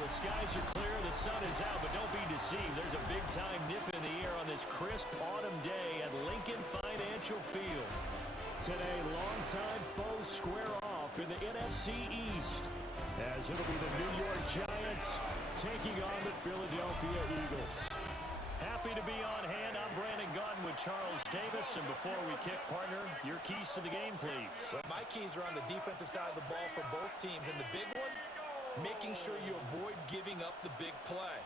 Well, the skies are clear, the sun is out, but don't be deceived. There's a big-time nip in the air on this crisp autumn day at Lincoln Financial Field. Today, longtime foes square off in the NFC East, as it'll be the New York Giants taking on the Philadelphia Eagles. Happy to be on hand. I'm Brandon Gaudin with Charles Davis. And before we kick, partner, your keys to the game, please. Well, my keys are on the defensive side of the ball for both teams. And the big one, making sure you avoid giving up the big play.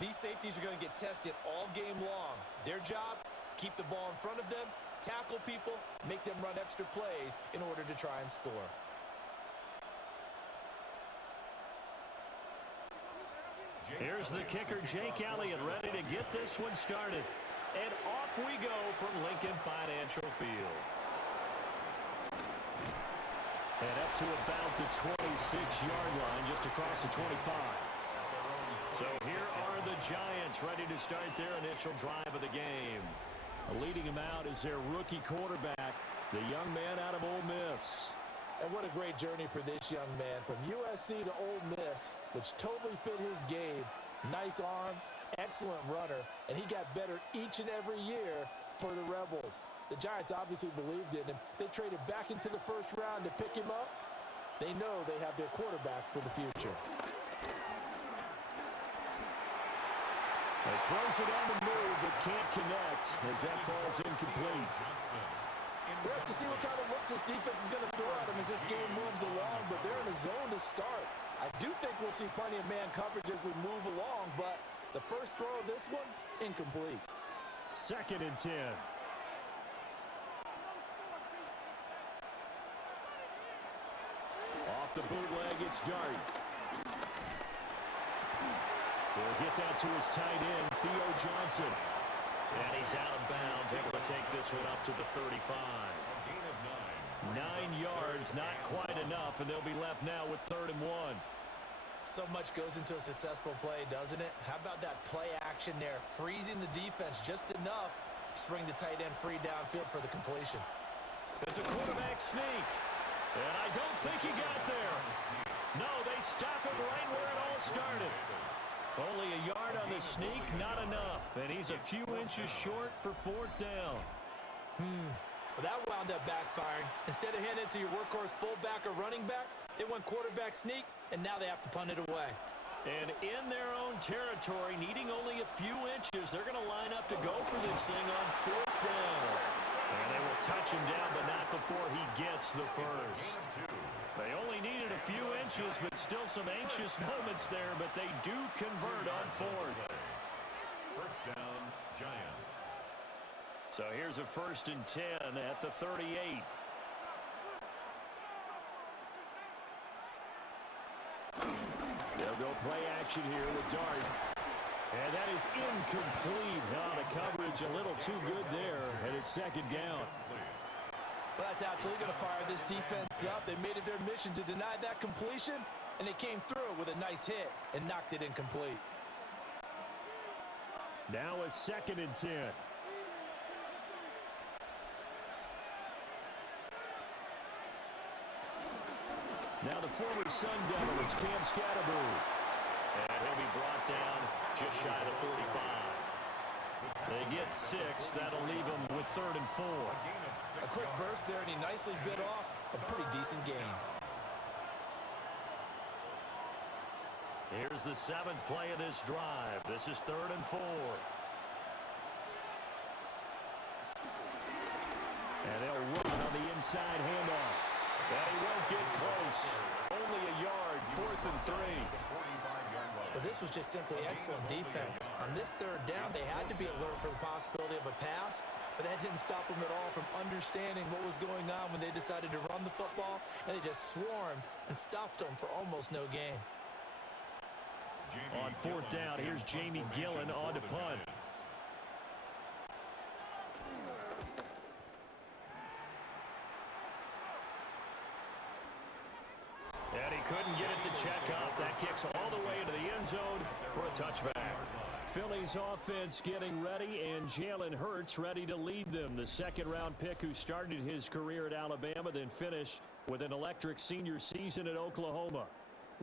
These safeties are going to get tested all game long. Their job, keep the ball in front of them, tackle people, make them run extra plays in order to try and score. Here's the kicker, Jake Elliott, ready to get this one started. And off we go from Lincoln Financial Field. And up to about the 26-yard line, just across the 25. So here are the Giants ready to start their initial drive of the game. Leading them out is their rookie quarterback, the young man out of Ole Miss. And what a great journey for this young man. From USC to Ole Miss, which totally fit his game. Nice arm, excellent runner, and he got better each and every year for the Rebels. The Giants obviously believed in him. They traded back into the first round to pick him up. They know they have their quarterback for the future. He throws it on the move, but can't connect as that falls incomplete. We'll have to see what kind of looks this defense is going to throw at him as this game moves along, but they're in a zone to start. I do think we'll see plenty of man coverage as we move along, but the first throw of this one, incomplete. 2nd and 10. Off the bootleg, it's Dart. He'll get that to his tight end, Theo Johnson. And he's out of bounds, able to take this one up to the 35. 9 yards, not quite enough, and they'll be left now with 3rd and 1. So much goes into a successful play, doesn't it? How about that play action there, freezing the defense just enough to bring the tight end free downfield for the completion. It's a quarterback sneak, and I don't think he got there. No, they stop him right where it all started. Only a yard on the sneak, not enough. And he's a few inches short for 4th down. Well, that wound up backfiring. Instead of handing it to your workhorse fullback or running back, they went quarterback sneak, and now they have to punt it away. And in their own territory, needing only a few inches, they're going to line up to go for this thing on 4th down. And they will touch him down, but not before he gets the first. They only needed a few inches, but still some anxious moments there, but they do convert on 4th. 1st down, Giants. So here's a 1st and 10 at the 38. They'll go play action here with Dart. And that is incomplete. Now the coverage a little too good there, and it's 2nd down. Well, that's absolutely going to fire this defense up. They made it their mission to deny that completion, and they came through with a nice hit and knocked it incomplete. Now a 2nd and 10. Now the former Sun Devil, it's Cam Scatterboo. And he'll be brought down just shy of 45. They get 6. That'll leave them with 3rd and 4. A quick burst there, and he nicely bit off a pretty decent gain. Here's the 7th play of this drive. This is 3rd and 4. And they'll run on the inside handoff. And he won't get close. Only a yard, 4th and 3. But this was just simply excellent defense. On this 3rd down, they had to be alert for the possibility of a pass, but that didn't stop them at all from understanding what was going on when they decided to run the football, and they just swarmed and stopped them for almost no gain. On 4th down, here's Jamie Gillen on to punt. And he couldn't get it to check up. That kicks all the way into the end zone for a touchback. Philly's offense getting ready, and Jalen Hurts ready to lead them. The 2nd-round pick who started his career at Alabama, then finished with an electric senior season at Oklahoma.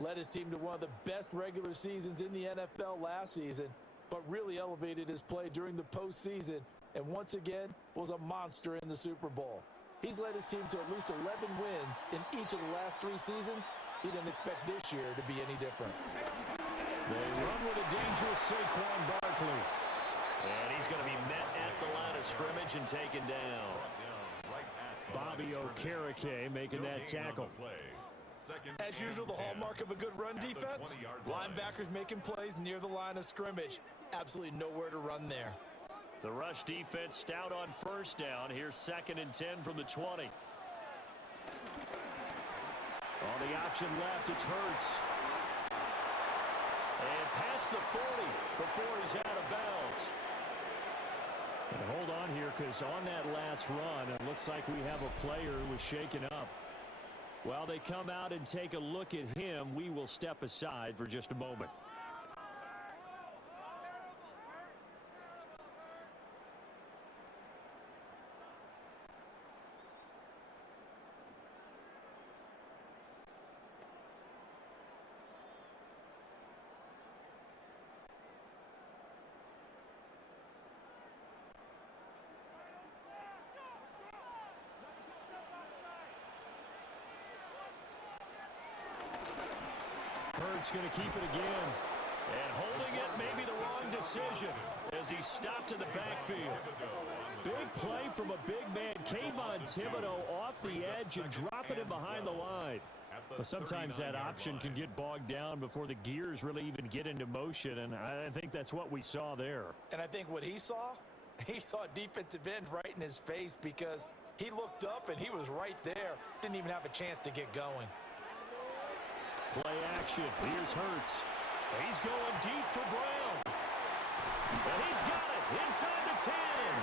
Led his team to one of the best regular seasons in the NFL last season, but really elevated his play during the postseason, and once again was a monster in the Super Bowl. He's led his team to at least 11 wins in each of the last 3 seasons. He didn't expect this year to be any different. They run with a dangerous Saquon Barkley. And he's going to be met at the line of scrimmage and taken down. Bobby Okereke making that tackle. As usual, the hallmark of a good run defense, linebackers making plays near the line of scrimmage. Absolutely nowhere to run there. The rush defense stout on first down. Here's 2nd and 10 from the 20. On the option left, it's Hurts. And past the 40 before he's out of bounds. And hold on here, because on that last run, it looks like we have a player who was shaken up. While they come out and take a look at him, we will step aside for just a moment. Hurts going to keep it again. And holding it may be the wrong decision as he's stopped in the backfield. Big play from a big man. Kayvon Thibodeau off the edge and dropping him behind the line. Well, sometimes that option can get bogged down before the gears really even get into motion, and I think that's what we saw there. And I think what he saw a defensive end right in his face, because he looked up and he was right there. Didn't even have a chance to get going. Play action. Here's Hurts. He's going deep for Brown. And he's got it inside the 10.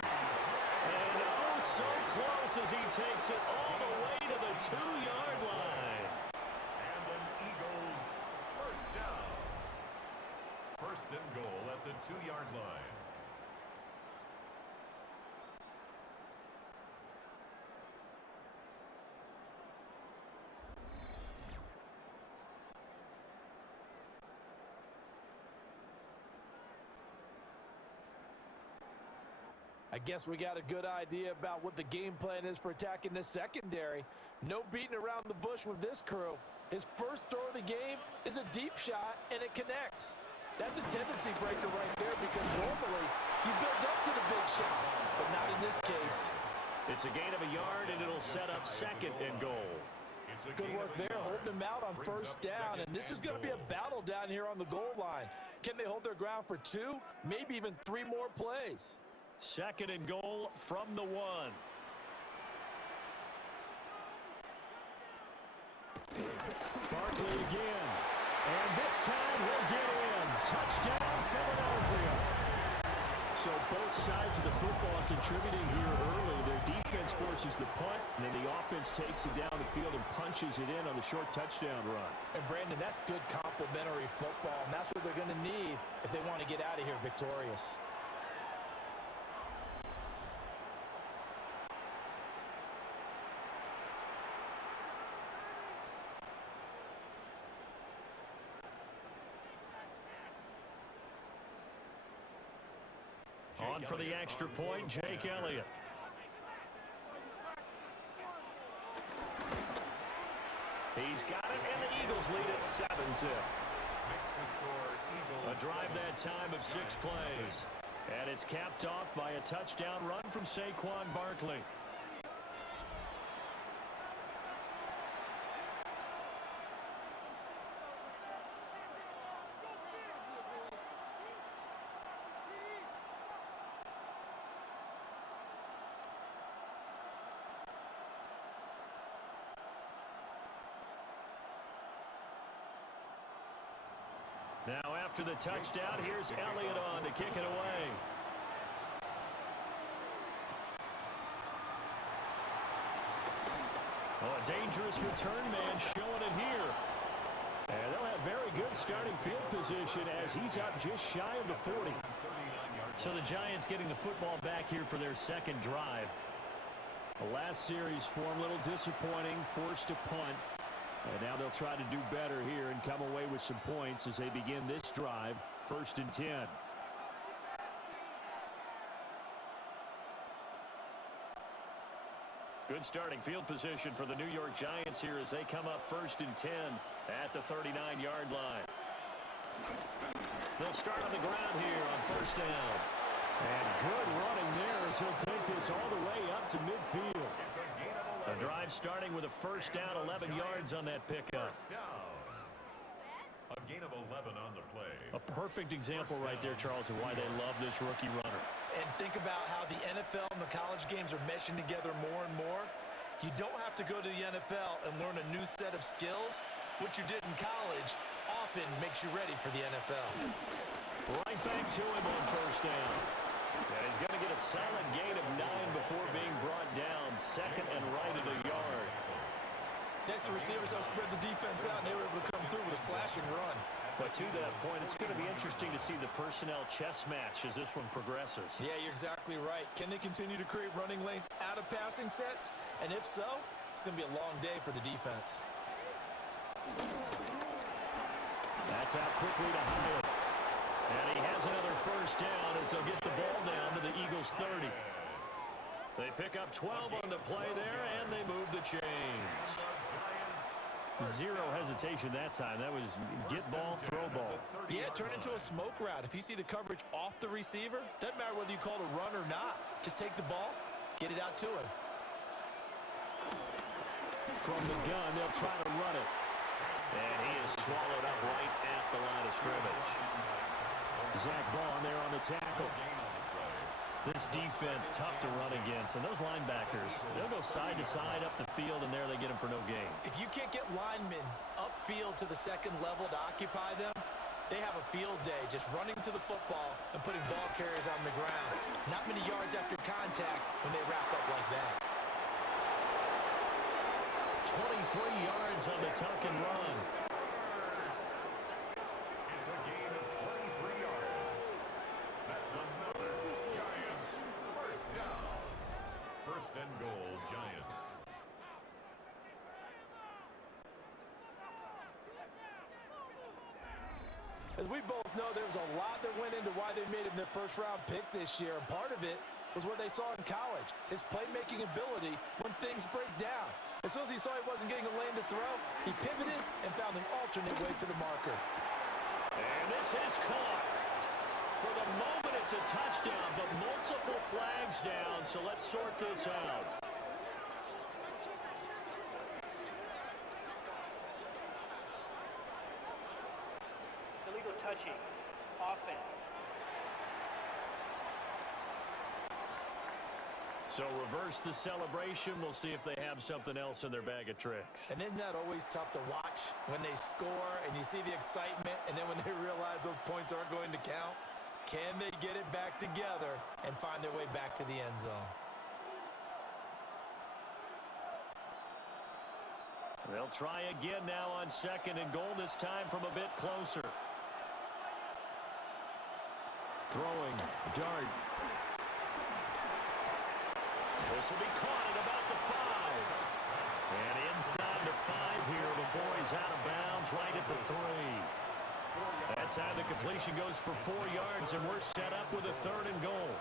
And oh, so close as he takes it all the way to the 2-yard line. And an Eagles first down. 1st and goal at the 2-yard line. I guess we got a good idea about what the game plan is for attacking this secondary. No beating around the bush with this crew. His first throw of the game is a deep shot, and it connects. That's a tendency breaker right there, because normally you build up to the big shot, but not in this case. It's a gain of a yard, and it'll set up 2nd and goal. Good work there, holding them out on first down, and this is going to be a battle down here on the goal line. Can they hold their ground for 2, maybe even 3 more plays? 2nd and goal from the 1. Barkley again. And this time he'll get in. Touchdown, Philadelphia. So both sides of the football contributing here early. Their defense forces the punt, and then the offense takes it down the field and punches it in on the short touchdown run. And Brandon, that's good complementary football, and that's what they're going to need if they want to get out of here victorious. On for the extra point, Jake Elliott. He's got it, and the Eagles lead at 7-zip. A drive that time of 6 plays. And it's capped off by a touchdown run from Saquon Barkley. Now after the touchdown, here's Elliott on to kick it away. Oh, a dangerous return man showing it here. And they'll have very good starting field position as he's up just shy of the 40. So the Giants getting the football back here for their 2nd drive. The last series for him, a little disappointing, forced a punt. And now they'll try to do better here and come away with some points as they begin this drive, 1st and 10. Good starting field position for the New York Giants here as they come up 1st and 10 at the 39-yard line. They'll start on the ground here on 1st down. And good running there as he'll take this all the way up to midfield. The drive starting with a 1st down, 11 yards on that pickup. A gain of 11 on the play. A perfect example right there, Charles, of why they love this rookie runner. And think about how the NFL and the college games are meshing together more and more. You don't have to go to the NFL and learn a new set of skills. What you did in college often makes you ready for the NFL. Right back to him on 1st down. And he's going to get a solid gain of 9 before being brought down. 2nd and right at a yard. Next, the receivers have spread the defense out, and they were able to come through with a slashing run. But to that point, it's going to be interesting to see the personnel chess match as this one progresses. Yeah, you're exactly right. Can they continue to create running lanes out of passing sets? And if so, it's going to be a long day for the defense. That's out quickly to Hyatt. And he has another 1st down as they'll get the ball down to the Eagles' 30. They pick up 12 on the play there, and they move the chains. Zero hesitation that time. That was get ball, throw ball. Yeah, turn into a smoke route. If you see the coverage off the receiver, doesn't matter whether you call it a run or not. Just take the ball, get it out to him. From the gun, they'll try to run it. And he is swallowed up right at the line of scrimmage. Zach Ball there on the tackle. This defense, tough to run against. And those linebackers, they'll go side to side up the field, and there they get them for no gain. If you can't get linemen upfield to the 2nd level to occupy them, they have a field day just running to the football and putting ball carriers on the ground. Not many yards after contact when they wrap up like that. 23 yards on the tuck and run. It's a gain of 23 yards. That's another Giants 1st down. 1st and goal, Giants. As we both know, there was a lot that went into why they made him their 1st-round pick this year, and part of it was what they saw in college, his playmaking ability when things break down. As soon as he saw he wasn't getting a lane to throw, he pivoted and found an alternate way to the marker. And this is caught. For the moment, it's a touchdown, but multiple flags down, so let's sort this out. Illegal touching. Offense. So reverse the celebration. We'll see if they have something else in their bag of tricks. And isn't that always tough to watch when they score and you see the excitement, and then when they realize those points aren't going to count? Can they get it back together and find their way back to the end zone? They'll try again now on 2nd and goal, this time from a bit closer. Throwing, Dart. This will be caught at about the 5. And inside the 5 here before he's out of bounds, right at the 3. That time the completion goes for 4 yards, and we're set up with a 3rd and goal.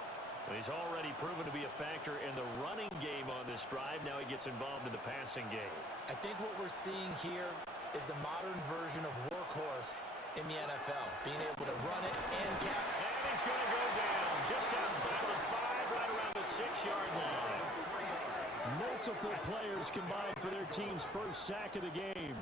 He's already proven to be a factor in the running game on this drive. Now he gets involved in the passing game. I think what we're seeing here is the modern version of workhorse in the NFL, being able to run it and catch. And he's going to go down just outside of the 5, right around the 6-yard line. Multiple players combined for their team's 1st sack of the game.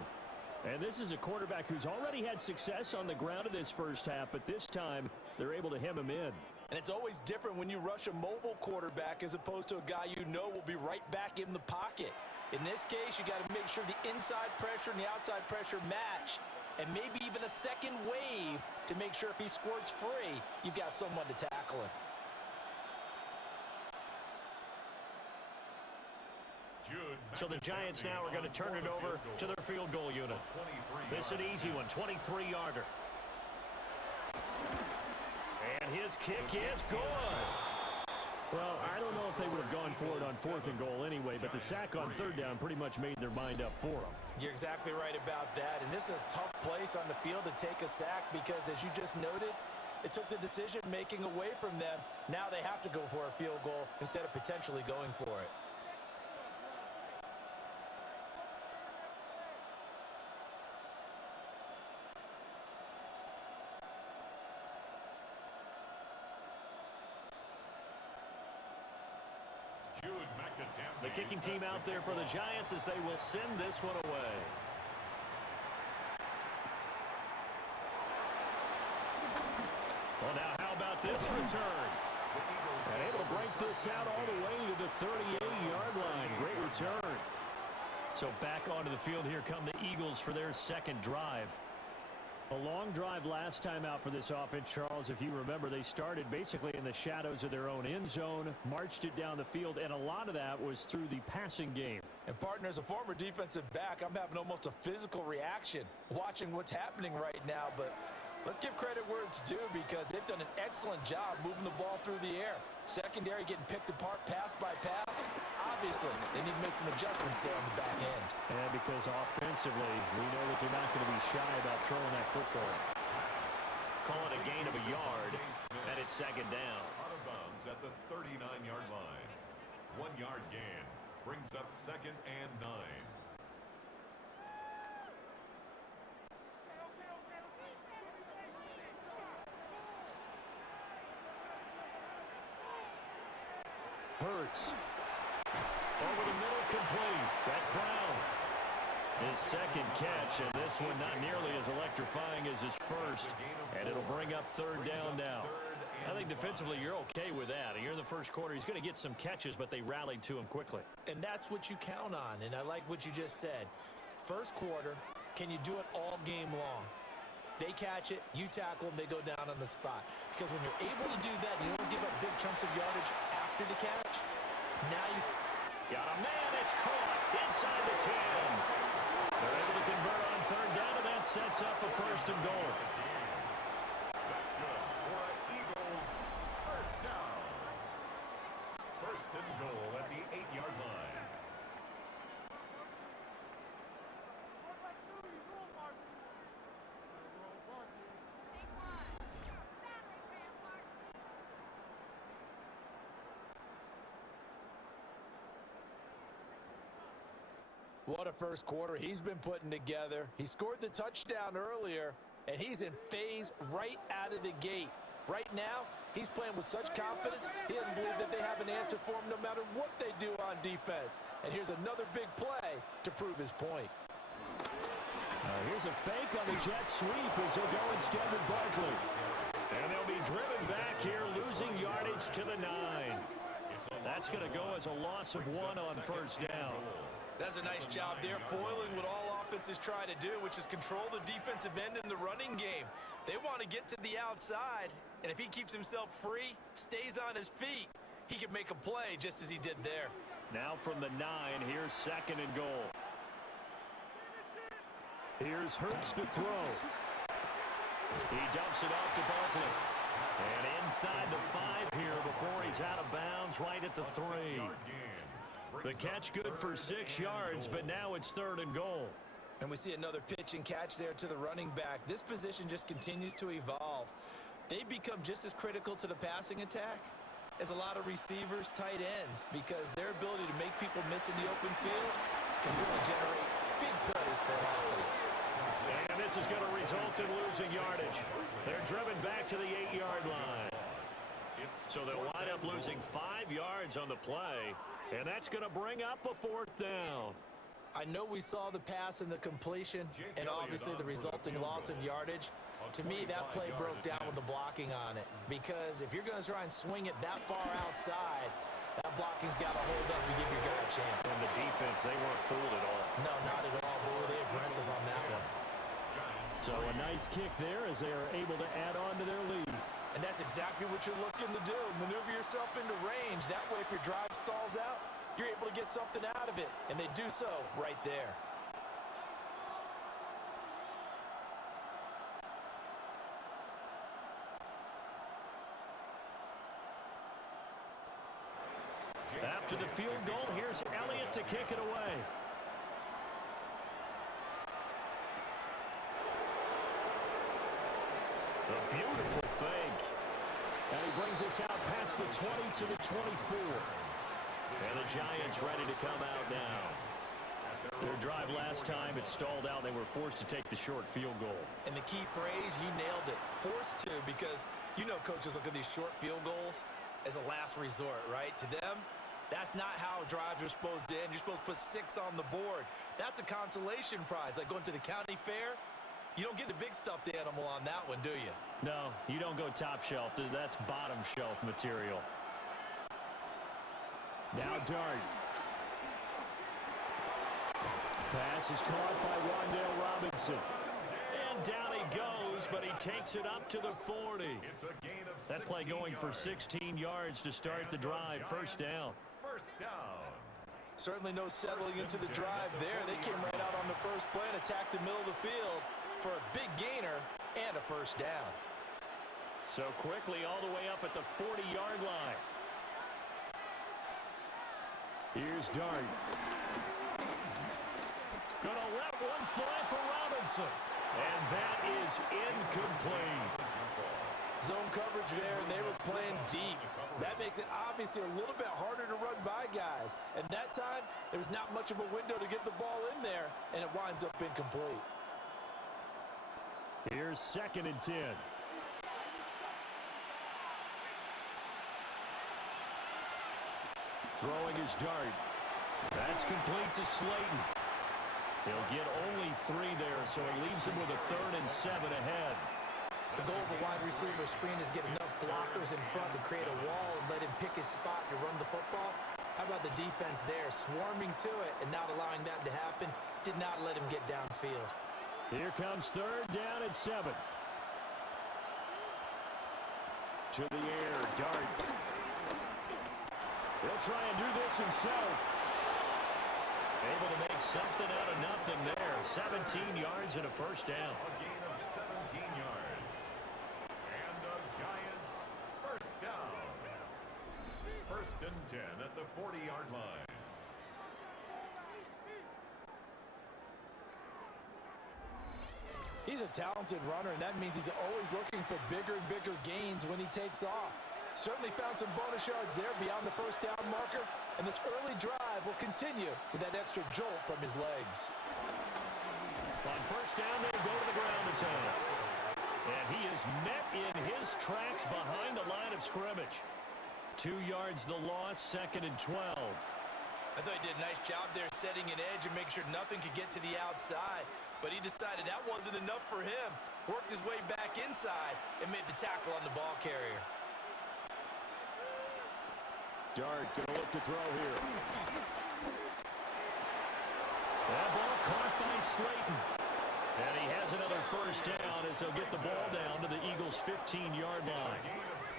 And this is a quarterback who's already had success on the ground in this 1st half, but this time they're able to hem him in. And it's always different when you rush a mobile quarterback as opposed to a guy you know will be right back in the pocket. In this case, you got to make sure the inside pressure and the outside pressure match, and maybe even a second wave to make sure if he squirts free, you've got someone to tackle him. So the Giants now are going to turn it over to their field goal unit. This is an easy one, 23-yarder. And his kick is good. Well, I don't know if they would have gone for it on 4th and goal anyway, but the sack on 3rd down pretty much made their mind up for them. You're exactly right about that, and this is a tough place on the field to take a sack because, as you just noted, it took the decision-making away from them. Now they have to go for a field goal instead of potentially going for it. The kicking team out there for the Giants as they will send this one away. Well, now how about this return? And able to break this out all the way to the 38-yard line. Great return. So back onto the field here come the Eagles for their second drive. A long drive last time out for this offense, Charles. If you remember, they started basically in the shadows of their own end zone, marched it down the field, and a lot of that was through the passing game. And, partner, as a former defensive back, I'm having almost a physical reaction watching what's happening right now. But let's give credit where it's due because they've done an excellent job moving the ball through the air. Secondary getting picked apart pass by pass. Obviously, they need to make some adjustments there on the back end. And because offensively, we know that they're not going to be shy about throwing that football. Call it a gain of a yard, and it's second down. Out of bounds at the 39-yard line. 1-yard gain brings up 2nd and 9. Hurts. Over the middle, complete. That's Brown. His second catch, and this one not nearly as electrifying as his first. And it'll bring up 3rd down now. I think defensively you're okay with that. Here in the first quarter, he's going to get some catches, but they rallied to him quickly. And that's what you count on, and I like what you just said. First quarter, can you do it all game long? They catch it, you tackle them, they go down on the spot. Because when you're able to do that, you don't give up big chunks of yardage after the catch. Now you got a man, it's caught inside the 10. They're able to convert on 3rd down, and that sets up a 1st and goal. That's good for Eagles. 1st down. 1st and goal at the 8-yard line. What a first quarter he's been putting together. He scored the touchdown earlier, and he's in phase right out of the gate. Right now, he's playing with such confidence, he doesn't believe that they have an answer for him no matter what they do on defense. And here's another big play to prove his point. Here's a fake on the jet sweep as they'll go instead with Barkley. And they'll be driven back here, losing yardage to the 9. That's going to go as a loss of 1 on 1st down. That's a nice job there, foiling what all offenses try to do, which is control the defensive end in the running game. They want to get to the outside, and if he keeps himself free, stays on his feet, he can make a play just as he did there. Now from the 9, here's 2nd and goal. Here's Hurts to throw. He dumps it off to Barkley. And inside the 5 here before he's out of bounds right at the 3. The catch good for 6 yards, but now it's 3rd and goal. And we see another pitch and catch there to the running back. This position just continues to evolve. They become just as critical to the passing attack as a lot of receivers, tight ends, because their ability to make people miss in the open field can really generate big plays for an offense. And this is going to result in losing yardage. They're driven back to the 8-yard line. So they'll wind up losing 5 yards on the play, and that's going to bring up a 4th down. I know we saw the pass and the completion and obviously the resulting loss of yardage. To me, that play broke down with the blocking on it, because if you're going to try and swing it that far outside, that blocking's got to hold up to give your guy a chance. And the defense, they weren't fooled at all. No, not at all. But were they aggressive on that one? So a nice kick there as they are able to add on to their lead. And that's exactly what you're looking to do. Maneuver yourself into range. That way, if your drive stalls out, you're able to get something out of it. And they do so right there. after the field goal. Here's Elliott to kick it away. A beautiful fake. And he brings us out past the 20 to the 24. And the Giants ready to come out now. Their drive last time, it stalled out. They were forced to take the short field goal. And the key phrase, you nailed it, forced to, because you know coaches look at these short field goals as a last resort, right? To them, that's not how drives are supposed to end. You're supposed to put 6 on the board. That's a consolation prize, like going to the county fair. You don't get the big stuffed animal on that one, do you? No, you don't go top shelf. That's bottom shelf material. Now Dart. Pass is caught by Wan'Dale Robinson. And down he goes, but he takes it up to the 40. That play going for 16 yards to start the drive. First down. First down. Certainly no settling into the drive there. They came right out on the first play and attacked the middle of the field for a big gainer and a first down. So quickly all the way up at the 40-yard line. Here's Dart. Gonna let one fly for Robinson. And that is incomplete. Zone coverage there, and they were playing deep. That makes it obviously a little bit harder to run by guys. And that time, there was not much of a window to get the ball in there, and it winds up incomplete. Here's 2nd and 10. Throwing his Dart. That's complete to Slayton. He'll get only 3 there, so he leaves him with a 3rd and 7 ahead. The goal of a wide receiver screen is get enough blockers in front to create a wall and let him pick his spot to run the football. How about the defense there, swarming to it and not allowing that to happen? Did not let him get downfield. Here comes 3rd down and 7. To the air, Dart. He'll try and do this himself. Able to make something out of nothing there. 17 yards and a first down. A gain of 17 yards. And the Giants first down. 1st and 10 at the 40-yard line. He's a talented runner, and that means he's always looking for bigger and bigger gains when he takes off. Certainly found some bonus yards there beyond the first down marker, and this early drive will continue with that extra jolt from his legs. On first down, they go to the ground attack. And he is met in his tracks behind the line of scrimmage. 2 yards the loss, 2nd and 12. I thought he did a nice job there setting an edge and make sure nothing could get to the outside. But he decided that wasn't enough for him. Worked his way back inside and made the tackle on the ball carrier. Dart gonna look to throw here. That ball caught by Slayton. And he has another first down as he'll get the ball down to the Eagles' 15-yard line.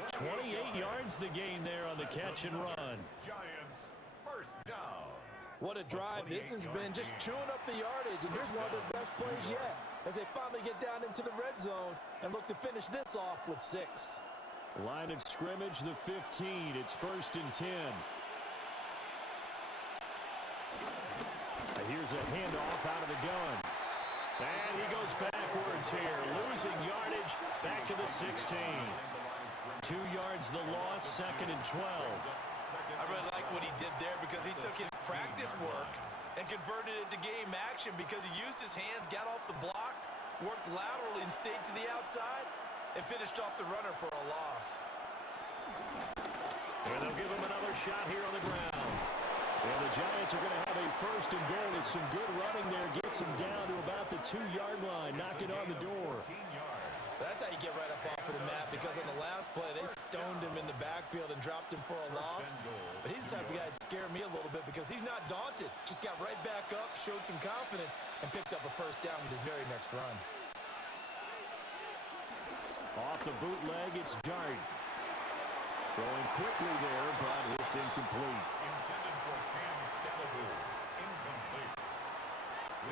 28 yards the gain there on the catch and run. Giants first down. What a drive this has been, just chewing up the yardage, and here's one of their best plays yet as they finally get down into the red zone and look to finish this off with 6. Line of scrimmage, the 15. It's 1st and 10. Here's a handoff out of the gun. And he goes backwards here, losing yardage back to the 16. 2 yards the loss, 2nd and 12. I really like what he did there because he took his practice work and converted it to game action because he used his hands, got off the block, worked laterally and stayed to the outside, and finished off the runner for a loss. And they'll give him another shot here on the ground. And the Giants are going to have a 1st and goal. It's some good running there. Gets him down to about the 2-yard line. Knock it on the door. That's how you get right up off of the mat because on the last play, they stoned him in the backfield and dropped him for a loss. But he's the type of guy that scared me a little bit because he's not daunted. Just got right back up, showed some confidence, and picked up a first down with his very next run. Off the bootleg, it's Dart. Throwing quickly there, but it's incomplete. Intended for Cam Skeleboo. Incomplete.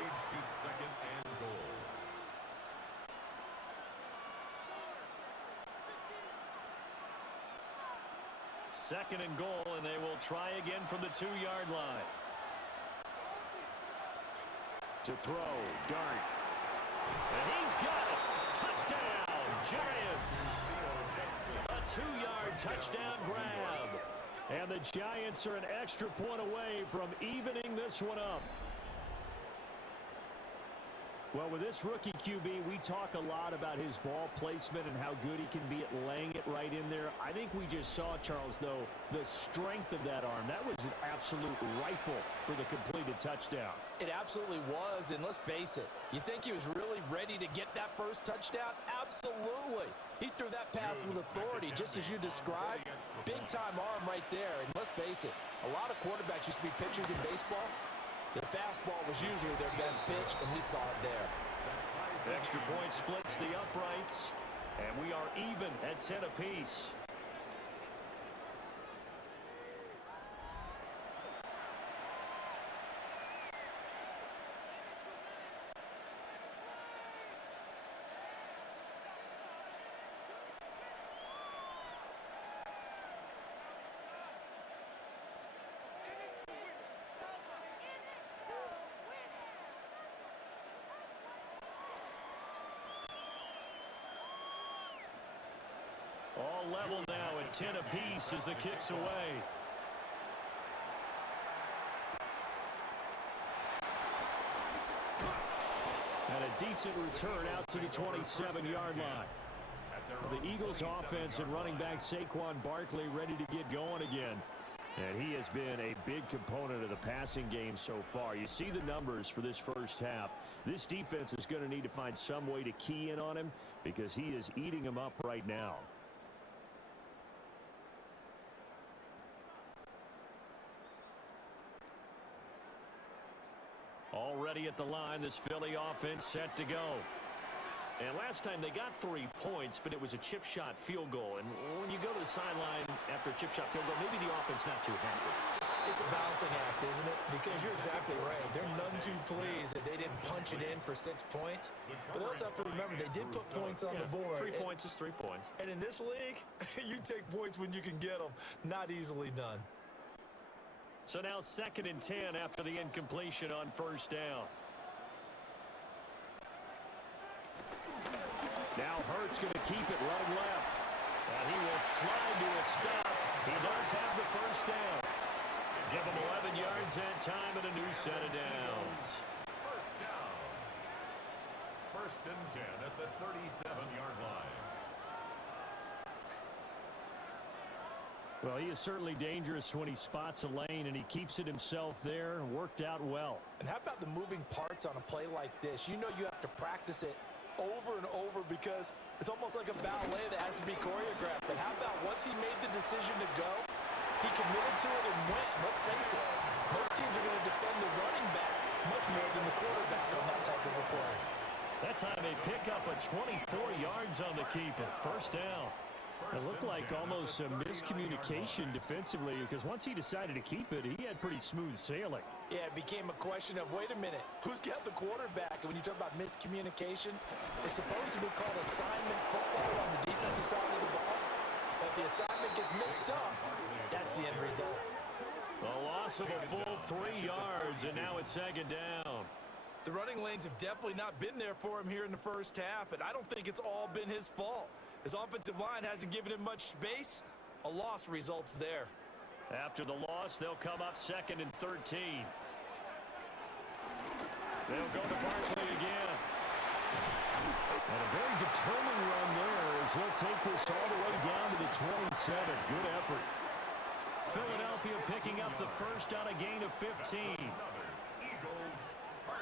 Leads to 2nd and goal. Second and goal, and they will try again from the 2-yard line. To throw, Dart. And he's got it. Touchdown, Giants. A 2-yard touchdown grab. And the Giants are an extra point away from evening this one up. Well, with this rookie QB, we talk a lot about his ball placement and how good he can be at laying it right in there. I think we just saw, Charles, though, the strength of that arm. That was an absolute rifle for the completed touchdown. It absolutely was, and let's face it, you think he was really ready to get that first touchdown? Absolutely. He threw that pass with authority, just as you described. Big-time arm right there, and let's face it, a lot of quarterbacks used to be pitchers in baseball. The fastball was usually their best pitch, and we saw it there. Extra point splits the uprights, and we are even at 10 apiece. All level now at 10 apiece as the kick's away. And a decent return out to the 27-yard line. The Eagles offense and running back Saquon Barkley ready to get going again. And he has been a big component of the passing game so far. You see the numbers for this first half. This defense is going to need to find some way to key in on him because he is eating them up right now. Already at the line, this Philly offense set to go. And last time they got 3 points, but it was a chip shot field goal. And when you go to the sideline after a chip shot field goal, maybe the offense not too happy. It's a balancing act, isn't it? Because you're exactly right. They're none too pleased that they didn't punch it in for 6 points. But they also have to remember they did put points on the board. 3 points is 3 points. And in this league, you take points when you can get them. Not easily done. So now 2nd and 10 after the incompletion on first down. Now Hurts going to keep it running left. And he will slide to a stop. He does have the first down. Give him 11 yards that time and a new set of downs. First down. 1st and 10 at the 37-yard line. Well, he is certainly dangerous when he spots a lane, and he keeps it himself there. Worked out well. And how about the moving parts on a play like this? You know you have to practice it over and over because it's almost like a ballet that has to be choreographed. But how about once he made the decision to go, he committed to it and went. Let's face it, most teams are going to defend the running back much more than the quarterback on that type of a play. That time they pick up a 24 yards on the keeper. First down. It looked like almost a miscommunication defensively because once he decided to keep it, he had pretty smooth sailing. Yeah, it became a question of, wait a minute, who's got the quarterback? And when you talk about miscommunication, it's supposed to be called assignment football on the defensive side of the ball. But if the assignment gets mixed up, that's the end result. A loss of a full 3 yards, and now it's 2nd down. The running lanes have definitely not been there for him here in the first half, and I don't think it's all been his fault. His offensive line hasn't given him much space. A loss results there. After the loss, they'll come up 2nd and 13. They'll go to Barkley again. And a very determined run there as he'll take this all the way down to the 27. Good effort. Philadelphia picking up the first on a gain of 15.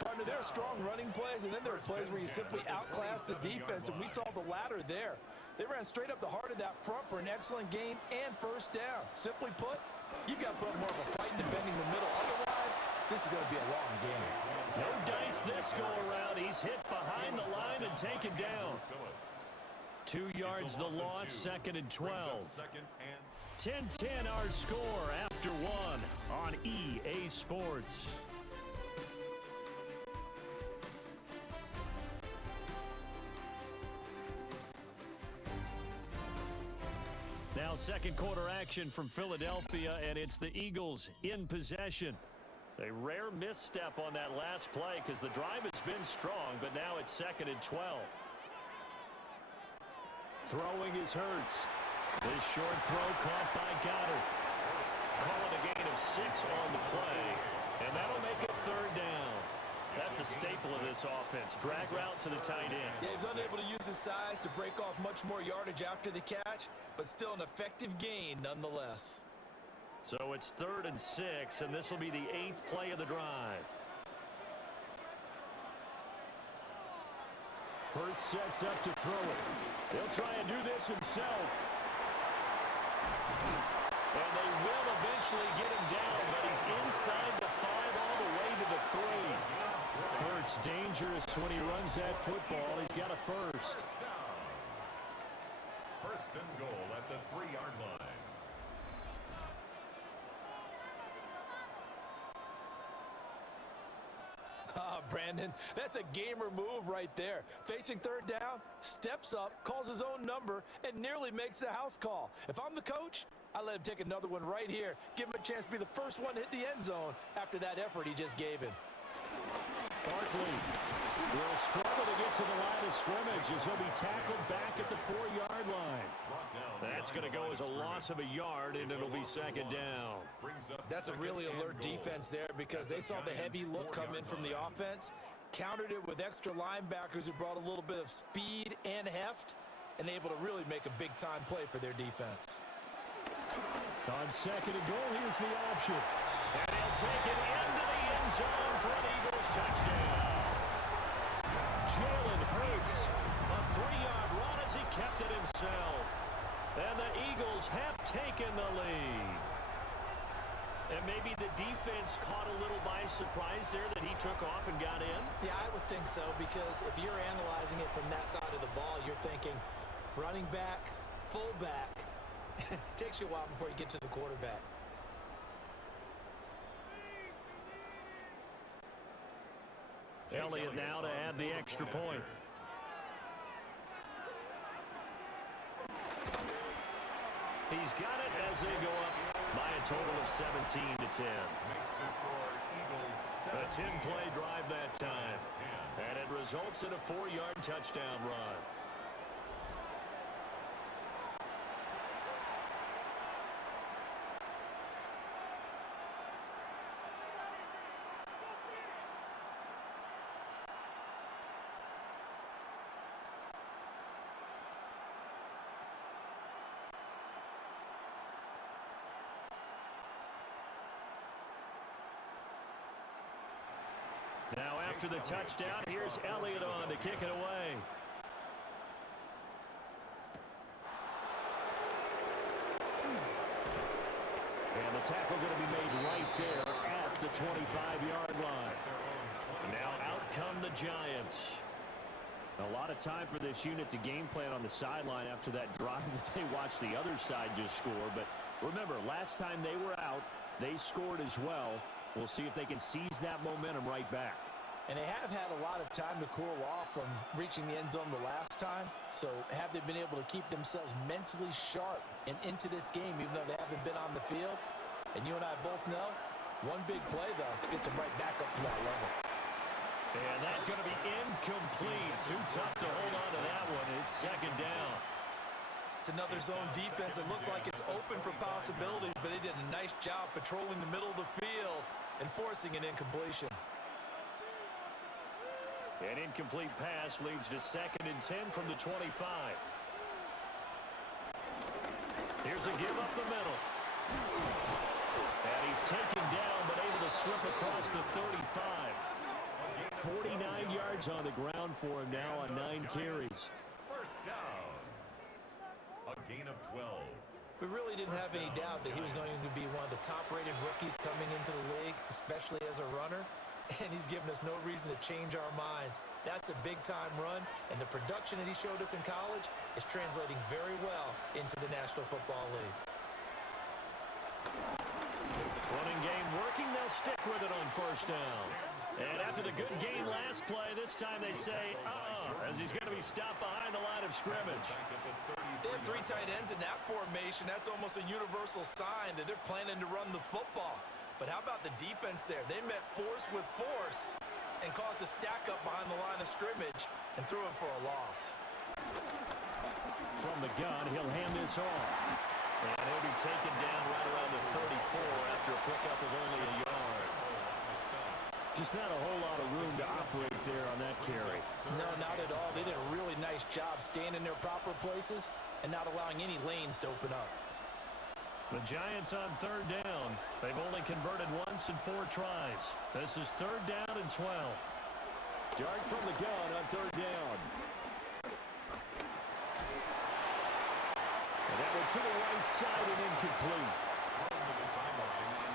Partner, there are strong running plays, and then there are plays where you simply outclass the defense, and we saw the latter there. They ran straight up the heart of that front for an excellent gain and first down. Simply put, you've got to put up more of a fight defending the middle. Otherwise, this is going to be a long game. No dice this go around. He's hit behind the line and taken down. 2 yards the loss, 2nd and 12. 10-10 our score after 1 on EA Sports. Now second quarter action from Philadelphia, and it's the Eagles in possession. A rare misstep on that last play because the drive has been strong, but now it's 2nd and 12. Throwing is Hurts. This short throw caught by Goddard. Call it a gain of 6 on the play, and that'll make it 3rd down. That's a staple of this offense. Drag route to the tight end. Yeah, he's unable to use his size to break off much more yardage after the catch, but still an effective gain nonetheless. So it's 3rd and 6, and this will be the 8th play of the drive. Hurts sets up to throw it. He'll try and do this himself. And they will eventually get him down, but he's inside the 5 all the way to the 3. Hurts dangerous when he runs that football. He's got a first. First and goal at the 3-yard line. Brandon, that's a gamer move right there. Facing 3rd down, steps up, calls his own number, and nearly makes the house call. If I'm the coach, I let him take another one right here. Give him a chance to be the first one to hit the end zone after that effort he just gave him. Barkley will struggle to get to the line of scrimmage as he'll be tackled back at the 4-yard line. That's going to go as a loss of a yard, and it'll be 2nd down. That's a really alert defense there because they saw the heavy look come in from the offense, countered it with extra linebackers who brought a little bit of speed and heft, and able to really make a big-time play for their defense. On 2nd and goal, here's the option. And he'll take it into the end zone for an Eagles touchdown. Jalen Hurts, a 3-yard run as he kept it himself. And the Eagles have taken the lead. And maybe the defense caught a little by surprise there that he took off and got in? Yeah, I would think so, because if you're analyzing it from that side of the ball, you're thinking running back, fullback. Takes you a while before you get to the quarterback. Elliott now to add the extra point. He's got it as they go up by a total of 17-10. A 10-play drive that time. And it results in a 4-yard touchdown run. Now after the touchdown, here's Elliott on to kick it away. And the tackle going to be made right there at the 25-yard line. Now out come the Giants. A lot of time for this unit to game plan on the sideline after that drive that they watched the other side just score. But remember, last time they were out, they scored as well. We'll see if they can seize that momentum right back. And they have had a lot of time to cool off from reaching the end zone the last time. So have they been able to keep themselves mentally sharp and into this game, even though they haven't been on the field? And you and I both know, one big play, though, gets them right back up to that level. And that's going to be incomplete. Too tough to hold on to that one. It's 2nd down. It's another zone defense. It looks like it's open for possibilities, but they did a nice job patrolling the middle of the field and forcing an incompletion. An incomplete pass leads to 2nd and 10 from the 25. Here's a give up the middle. And he's taken down, but able to slip across the 35. 49 yards on the ground for him now on 9 carries. First down. A gain of 12. We really didn't have any doubt that he was going to be one of the top-rated rookies coming into the league, especially as a runner. And he's given us no reason to change our minds. That's a big-time run, and the production that he showed us in college is translating very well into the National Football League. Running game working. They'll stick with it on first down. And after the good game last play, this time they say, as he's going to be stopped behind the line of scrimmage. They have 3 tight ends in that formation. That's almost a universal sign that they're planning to run the football. But how about the defense there? They met force with force and caused a stack up behind the line of scrimmage and threw him for a loss. From the gun, he'll hand this off. And he'll be taken down right around the 34 after a pickup of only a yard. Just not a whole lot of room to operate there on that carry. No, not at all. They did a really nice job staying in their proper places and not allowing any lanes to open up. The Giants on 3rd down. They've only converted once in 4 tries. This is 3rd down and 12. Dart from the gun on 3rd down. And that one to the right side and incomplete.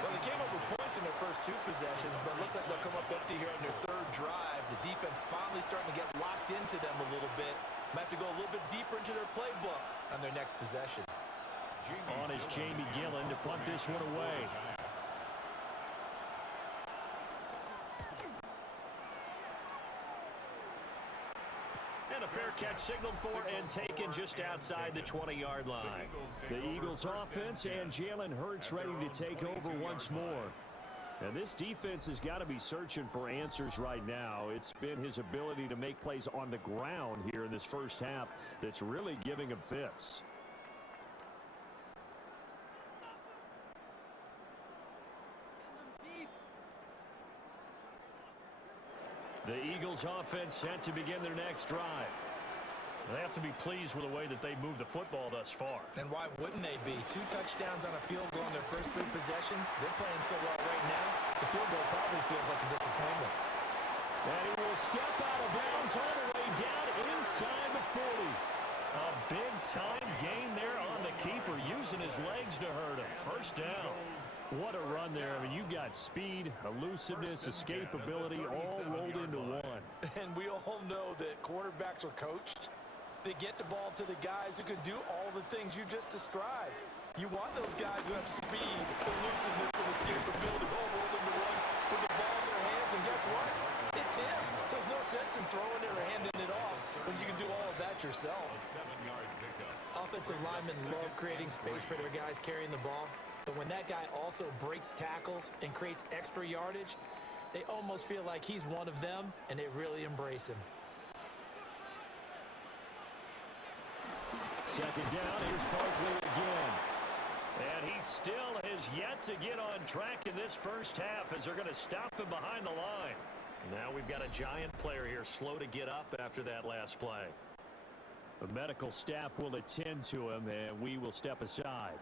Well, they came up with points in their first 2 possessions, but it looks like they'll come up empty here on their 3rd drive. The defense finally starting to get locked into them a little bit. Might have to go a little bit deeper into their playbook on their next possession. On is Jamie Gillen to punt this one away. And a fair catch signaled for and taken just outside the 20-yard line. The Eagles offense and Jalen Hurts ready to take over once more. And this defense has got to be searching for answers right now. It's been his ability to make plays on the ground here in this first half that's really giving him fits. The Eagles offense set to begin their next drive. They have to be pleased with the way that they moved the football thus far. And why wouldn't they be? 2 touchdowns on a field goal in their first 3 possessions. They're playing so well right now, the field goal probably feels like a disappointment. And he will step out of bounds all the way down inside the 40. A big-time gain there on the keeper, using his legs to hurt him. First down. What a run there. I mean, you got speed, elusiveness, escapability all rolled into one. And we all know that quarterbacks are coached. They get the ball to the guys who can do all the things you just described. You want those guys who have speed, elusiveness, and escapability all rolled into one with the ball in their hands. And guess what? It's him. So there's no sense in throwing it or handing it off when you can do all of that yourself. Offensive linemen love creating space for their guys carrying the ball. But when that guy also breaks tackles and creates extra yardage, they almost feel like he's one of them, and they really embrace him. Second down, here's Barkley again. And he still has yet to get on track in this first half as they're going to stop him behind the line. Now we've got a Giant player here slow to get up after that last play. The medical staff will attend to him, and we will step aside.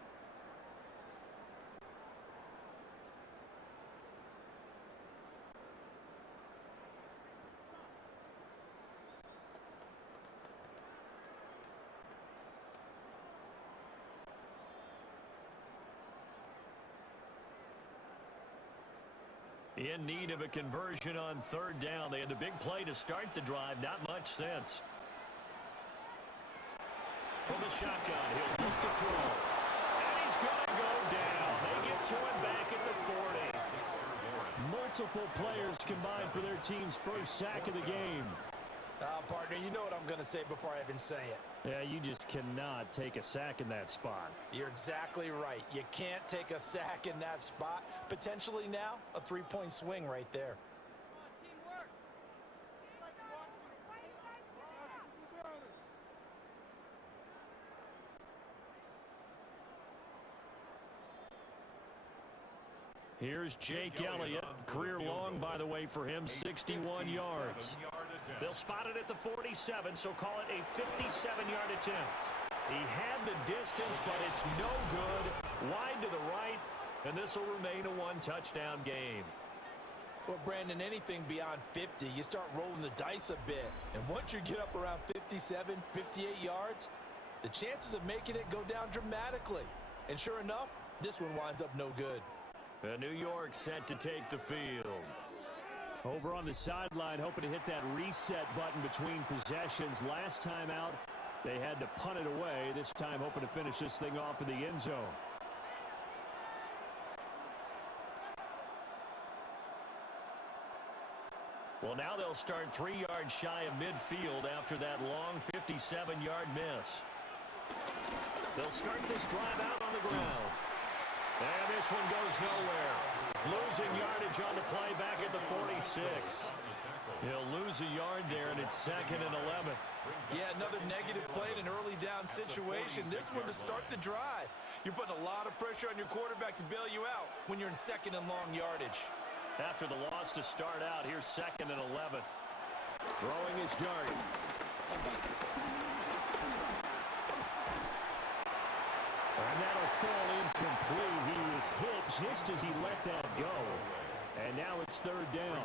In need of a conversion on 3rd down. They had the big play to start the drive. Not much sense. From the shotgun, he'll look to throw. And he's going to go down. They get to him back at the 40. Multiple players combined for their team's first sack of the game. Partner, you know what I'm going to say before I even say it. Yeah, you just cannot take a sack in that spot. You're exactly right. You can't take a sack in that spot. Potentially now, a 3-point swing right there. Here's Jake Elliott. Career long, by the way, for him, 61 yards. They'll spot it at the 47, so call it a 57-yard attempt. He had the distance, but it's no good. Wide to the right, and this will remain a 1-touchdown game. Well, Brandon, anything beyond 50, you start rolling the dice a bit. And once you get up around 57, 58 yards, the chances of making it go down dramatically. And sure enough, this one winds up no good. New York set to take the field. Over on the sideline, hoping to hit that reset button between possessions. Last time out, they had to punt it away. This time, hoping to finish this thing off in the end zone. Well, now they'll start 3 yards shy of midfield after that long 57-yard miss. They'll start this drive out on the ground. And this one goes nowhere. Losing yardage on the play back at the 46. He'll lose a yard there, and it's 2nd and 11. Yeah, another negative play in an early down situation. This one to start the drive. You're putting a lot of pressure on your quarterback to bail you out when you're in 2nd and long yardage. After the loss to start out, here's 2nd and 11. Throwing his Dart. And that'll fall incomplete. He was hit just as he let that go. And now it's 3rd down.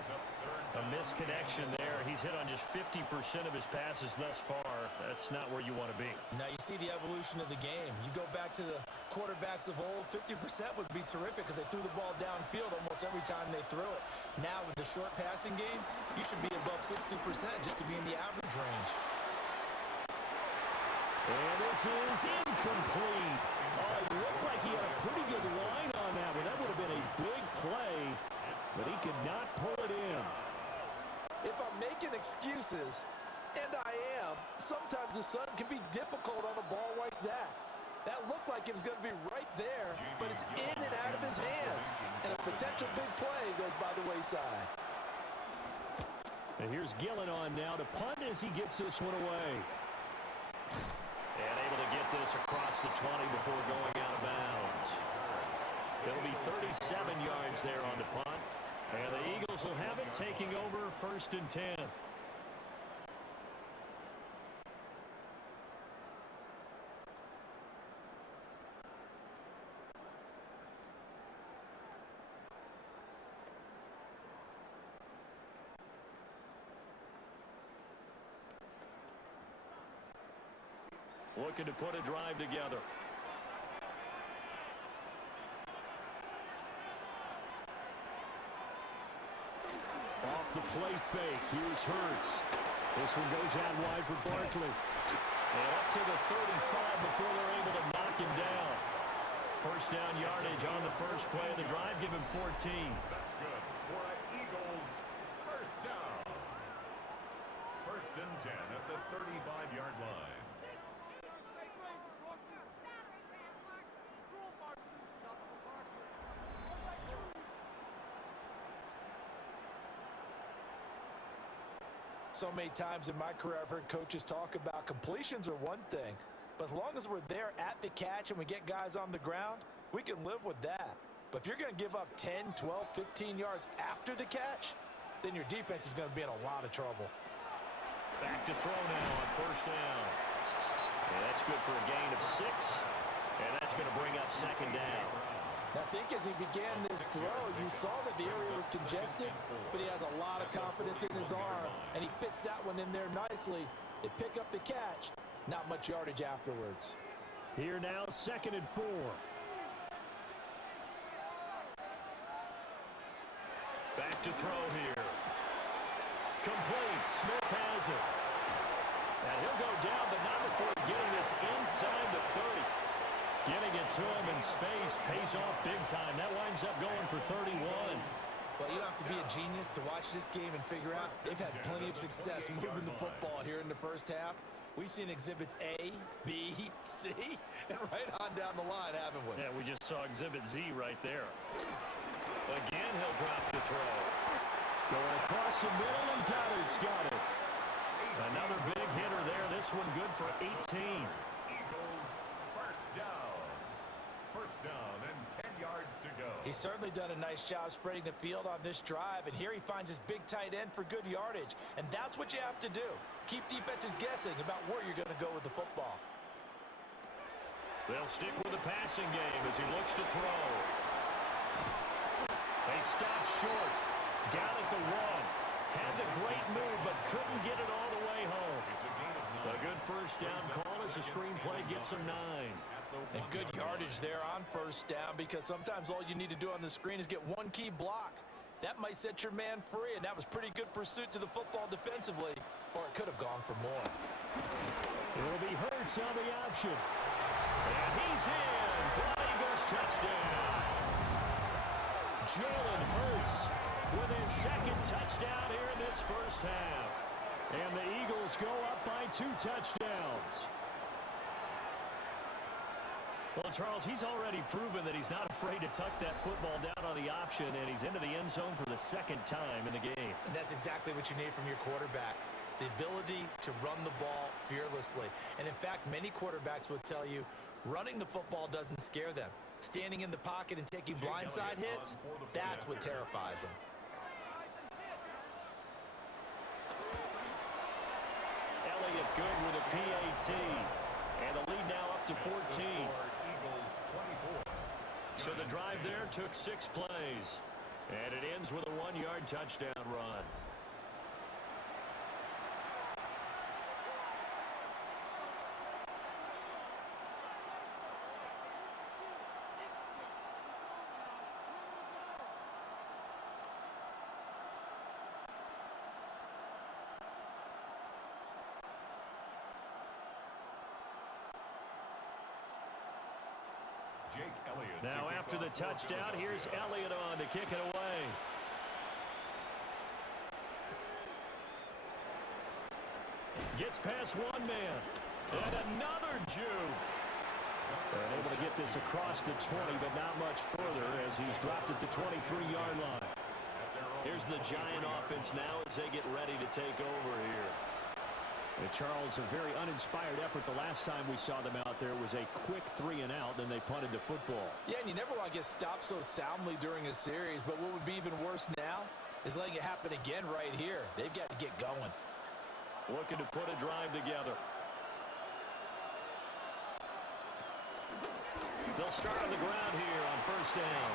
A misconnection there. He's hit on just 50% of his passes thus far. That's not where you want to be. Now you see the evolution of the game. You go back to the quarterbacks of old, 50% would be terrific because they threw the ball downfield almost every time they threw it. Now with the short passing game, you should be above 60% just to be in the average range. And this is incomplete. Oh, it looked like he had a pretty good line on that one. That would have been a big play, but he could not pull it in. If I'm making excuses, and I am, sometimes the sun can be difficult on a ball like that. That looked like it was going to be right there, but it's in and out of his hands. And a potential big play goes by the wayside. And here's Gillen on now to punt as he gets this one away. And able to get this across the 20 before going out of bounds. It'll be 37 yards there on the punt. And the Eagles will have it, taking over 1st and 10. Looking to put a drive together. Off the play fake. Here's Hurts. This one goes out wide for Barkley. And up to the 35 before they're able to knock him down. 1st down yardage on the first play of the drive. Give him 14. That's good for an Eagles 1st down. 1st and 10 at the 35-yard line. So many times in my career, I've heard coaches talk about completions are one thing, but as long as we're there at the catch and we get guys on the ground, we can live with that. But if you're going to give up 10, 12, 15 yards after the catch, then your defense is going to be in a lot of trouble. Back to throw now on 1st down. And that's good for a gain of 6. And that's going to bring up 2nd down. Now, I think as he began this throw, you saw that the area was congested, but he has a lot of confidence in his arm, and he fits that one in there nicely. They pick up the catch, not much yardage afterwards. Here now, 2nd and 4. Back to throw here. Complete. Smith has it. And he'll go down, but not before getting this inside the 30. Getting it to him in space pays off big time. That winds up going for 31. Well, you don't have to be a genius to watch this game and figure out they've had plenty of success moving the football here in the 1st half. We've seen exhibits A, B, C, and right on down the line, haven't we? Yeah, we just saw exhibit Z right there. Again, he'll drop the throw. Going across the middle, and Goddard's got it. Another big hitter there. This one good for 18. Eagles 1st down. 1st down and 10 yards to go. He's certainly done a nice job spreading the field on this drive, and here he finds his big tight end for good yardage. And that's what you have to do. Keep defenses guessing about where you're going to go with the football. They'll stick with the passing game as he looks to throw. They stop short. Down at the 1. Had the great move, but couldn't get it all the way home. A good 1st down call as the screenplay gets him 9. And good yardage there on 1st down, because sometimes all you need to do on the screen is get one key block. That might set your man free, and that was pretty good pursuit to the football defensively, or it could have gone for more. It'll be Hurts on the option. And he's in for an Eagles touchdown. Jalen Hurts with his second touchdown here in this first half. And the Eagles go up by 2 touchdowns. Well, Charles, he's already proven that he's not afraid to tuck that football down on the option, and he's into the end zone for the second time in the game. And that's exactly what you need from your quarterback. The ability to run the ball fearlessly. And in fact, many quarterbacks will tell you running the football doesn't scare them. Standing in the pocket and taking blindside hits, that's what terrifies them. Elliott good with a PAT. And the lead now up to 14. So the drive there took 6 plays. And it ends with a 1-yard touchdown run. Now after the touchdown, here's Elliott on to kick it away. Gets past one man. And another juke. And able to get this across the 20, but not much further as he's dropped it to 23-yard line. Here's the Giant offense now as they get ready to take over here. Charles, a very uninspired effort the last time we saw them out there was a quick 3-and-out, then they punted the football. Yeah, and you never want to get stopped so soundly during a series, but what would be even worse now is letting it happen again right here. They've got to get going. Looking to put a drive together. They'll start on the ground here on first down.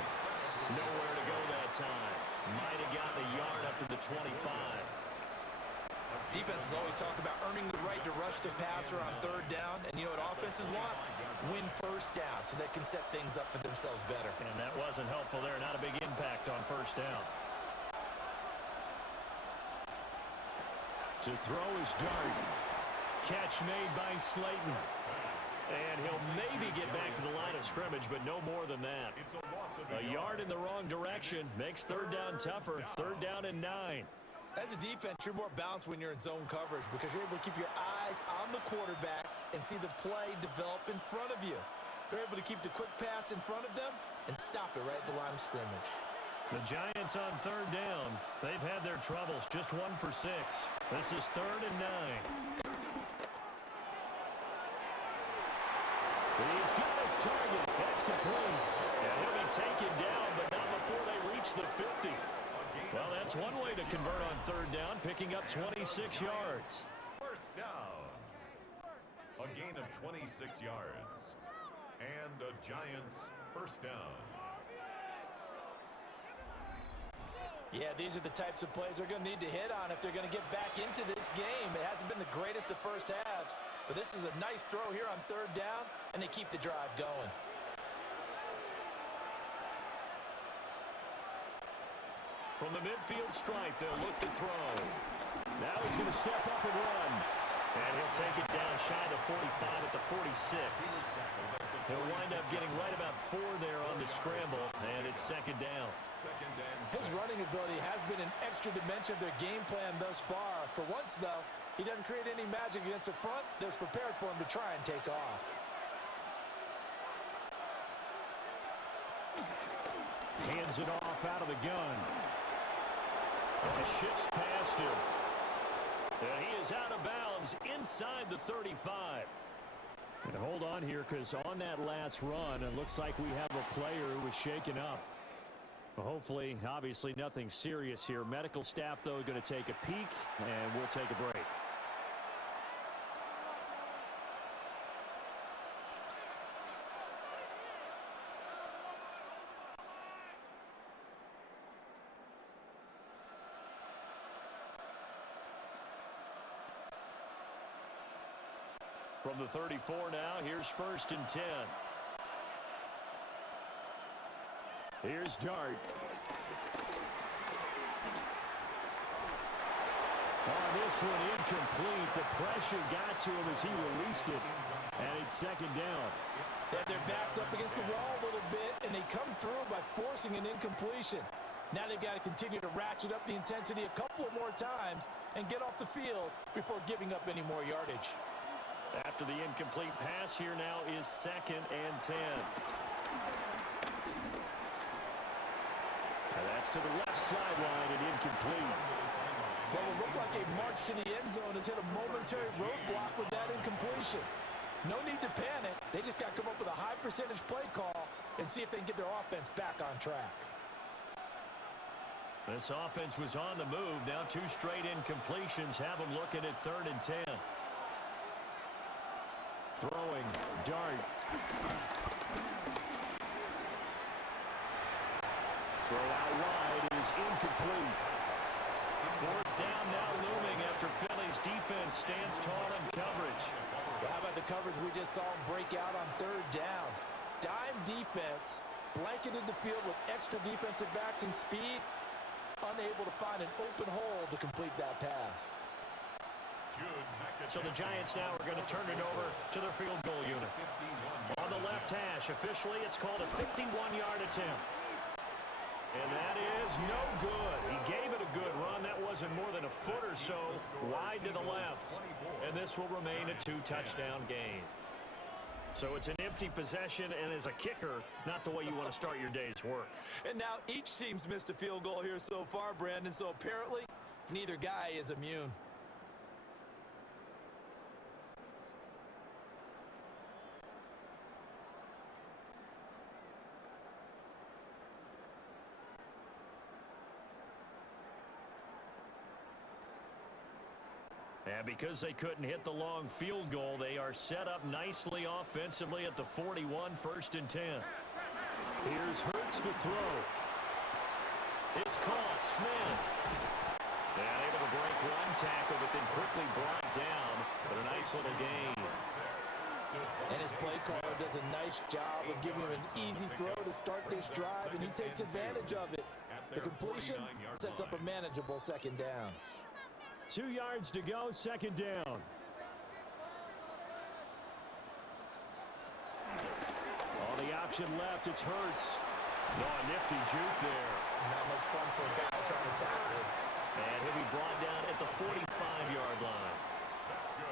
Nowhere to go that time. Might have gotten a yard up to the 25. Defenses always talk about earning the right to rush the passer on third down, and you know what offenses want? Win first down so they can set things up for themselves better. And that wasn't helpful there. Not a big impact on first down. To throw is Dart. Catch made by Slayton. And he'll maybe get back to the line of scrimmage, but no more than that. A yard in the wrong direction makes third down tougher. Third down and 9. As a defense, you're more balanced when you're in zone coverage because you're able to keep your eyes on the quarterback and see the play develop in front of you. They're able to keep the quick pass in front of them and stop it right at the line of scrimmage. The Giants on third down. They've had their troubles. Just 1 for 6. This is third and 9. He's got his target. That's complete. And he'll be taken down, but not before they reach the 50. Well, that's one way to convert on third down, picking up 26 yards. First down. A gain of 26 yards. And the Giants first down. Yeah, these are the types of plays they're going to need to hit on if they're going to get back into this game. It hasn't been the greatest of first halves, but this is a nice throw here on third down, and they keep the drive going. From the midfield stripe, they'll look to throw. Now he's going to step up and run. And he'll take it down shy of the 45 at the 46. He'll wind up getting right about 4 there on the scramble, and it's second down. His running ability has been an extra dimension of their game plan thus far. For once, though, he doesn't create any magic against the front that's prepared for him to try and take off. Hands it off out of the gun. And shifts past him. And he is out of bounds inside the 35. And hold on here, because on that last run, it looks like we have a player who was shaken up. Hopefully, obviously, nothing serious here. Medical staff, though, going to take a peek, and we'll take a break. From the 34 now, here's first and 10. Here's Dart. On this one, incomplete. The pressure got to him as he released it. And it's second down. They have their backs up against the wall a little bit, and they come through by forcing an incompletion. Now they've got to continue to ratchet up the intensity a couple of more times and get off the field before giving up any more yardage. After the incomplete pass, here now is 2nd and 10. And that's to the left sideline and incomplete. Well, it looked like a march to the end zone has hit a momentary roadblock with that incompletion. No need to panic. They just got to come up with a high percentage play call and see if they can get their offense back on track. This offense was on the move. Now 2 straight incompletions have them looking at 3rd and 10. Throwing, Dart. Throw out wide is incomplete. 4th down now looming after Philly's defense stands tall in coverage. Well, how about the coverage we just saw them break out on 3rd down? Dime defense, blanketed the field with extra defensive backs and speed, unable to find an open hole to complete that pass. So the Giants now are going to turn it over to their field goal unit. On the left hash, officially it's called a 51-yard attempt. And that is no good. He gave it a good run. That wasn't more than a foot or so wide to the left. And this will remain a 2-touchdown game. So it's an empty possession, and as a kicker, not the way you want to start your day's work. And now each team's missed a field goal here so far, Brandon, so apparently neither guy is immune. And because they couldn't hit the long field goal, they are set up nicely offensively at the 41, 1st and 10. Here's Hurts to throw. It's caught. Smith. And able to break one tackle, but then quickly brought down. But a nice little gain. And his play caller does a nice job of giving him an easy throw to start this drive, and he takes advantage of it. The completion sets up a manageable 2nd down. 2 yards to go, 2nd down. On the option left, it's Hurts. No, a nifty juke there. Not much fun for a guy trying to tackle him. And he'll be brought down at the 45-yard line.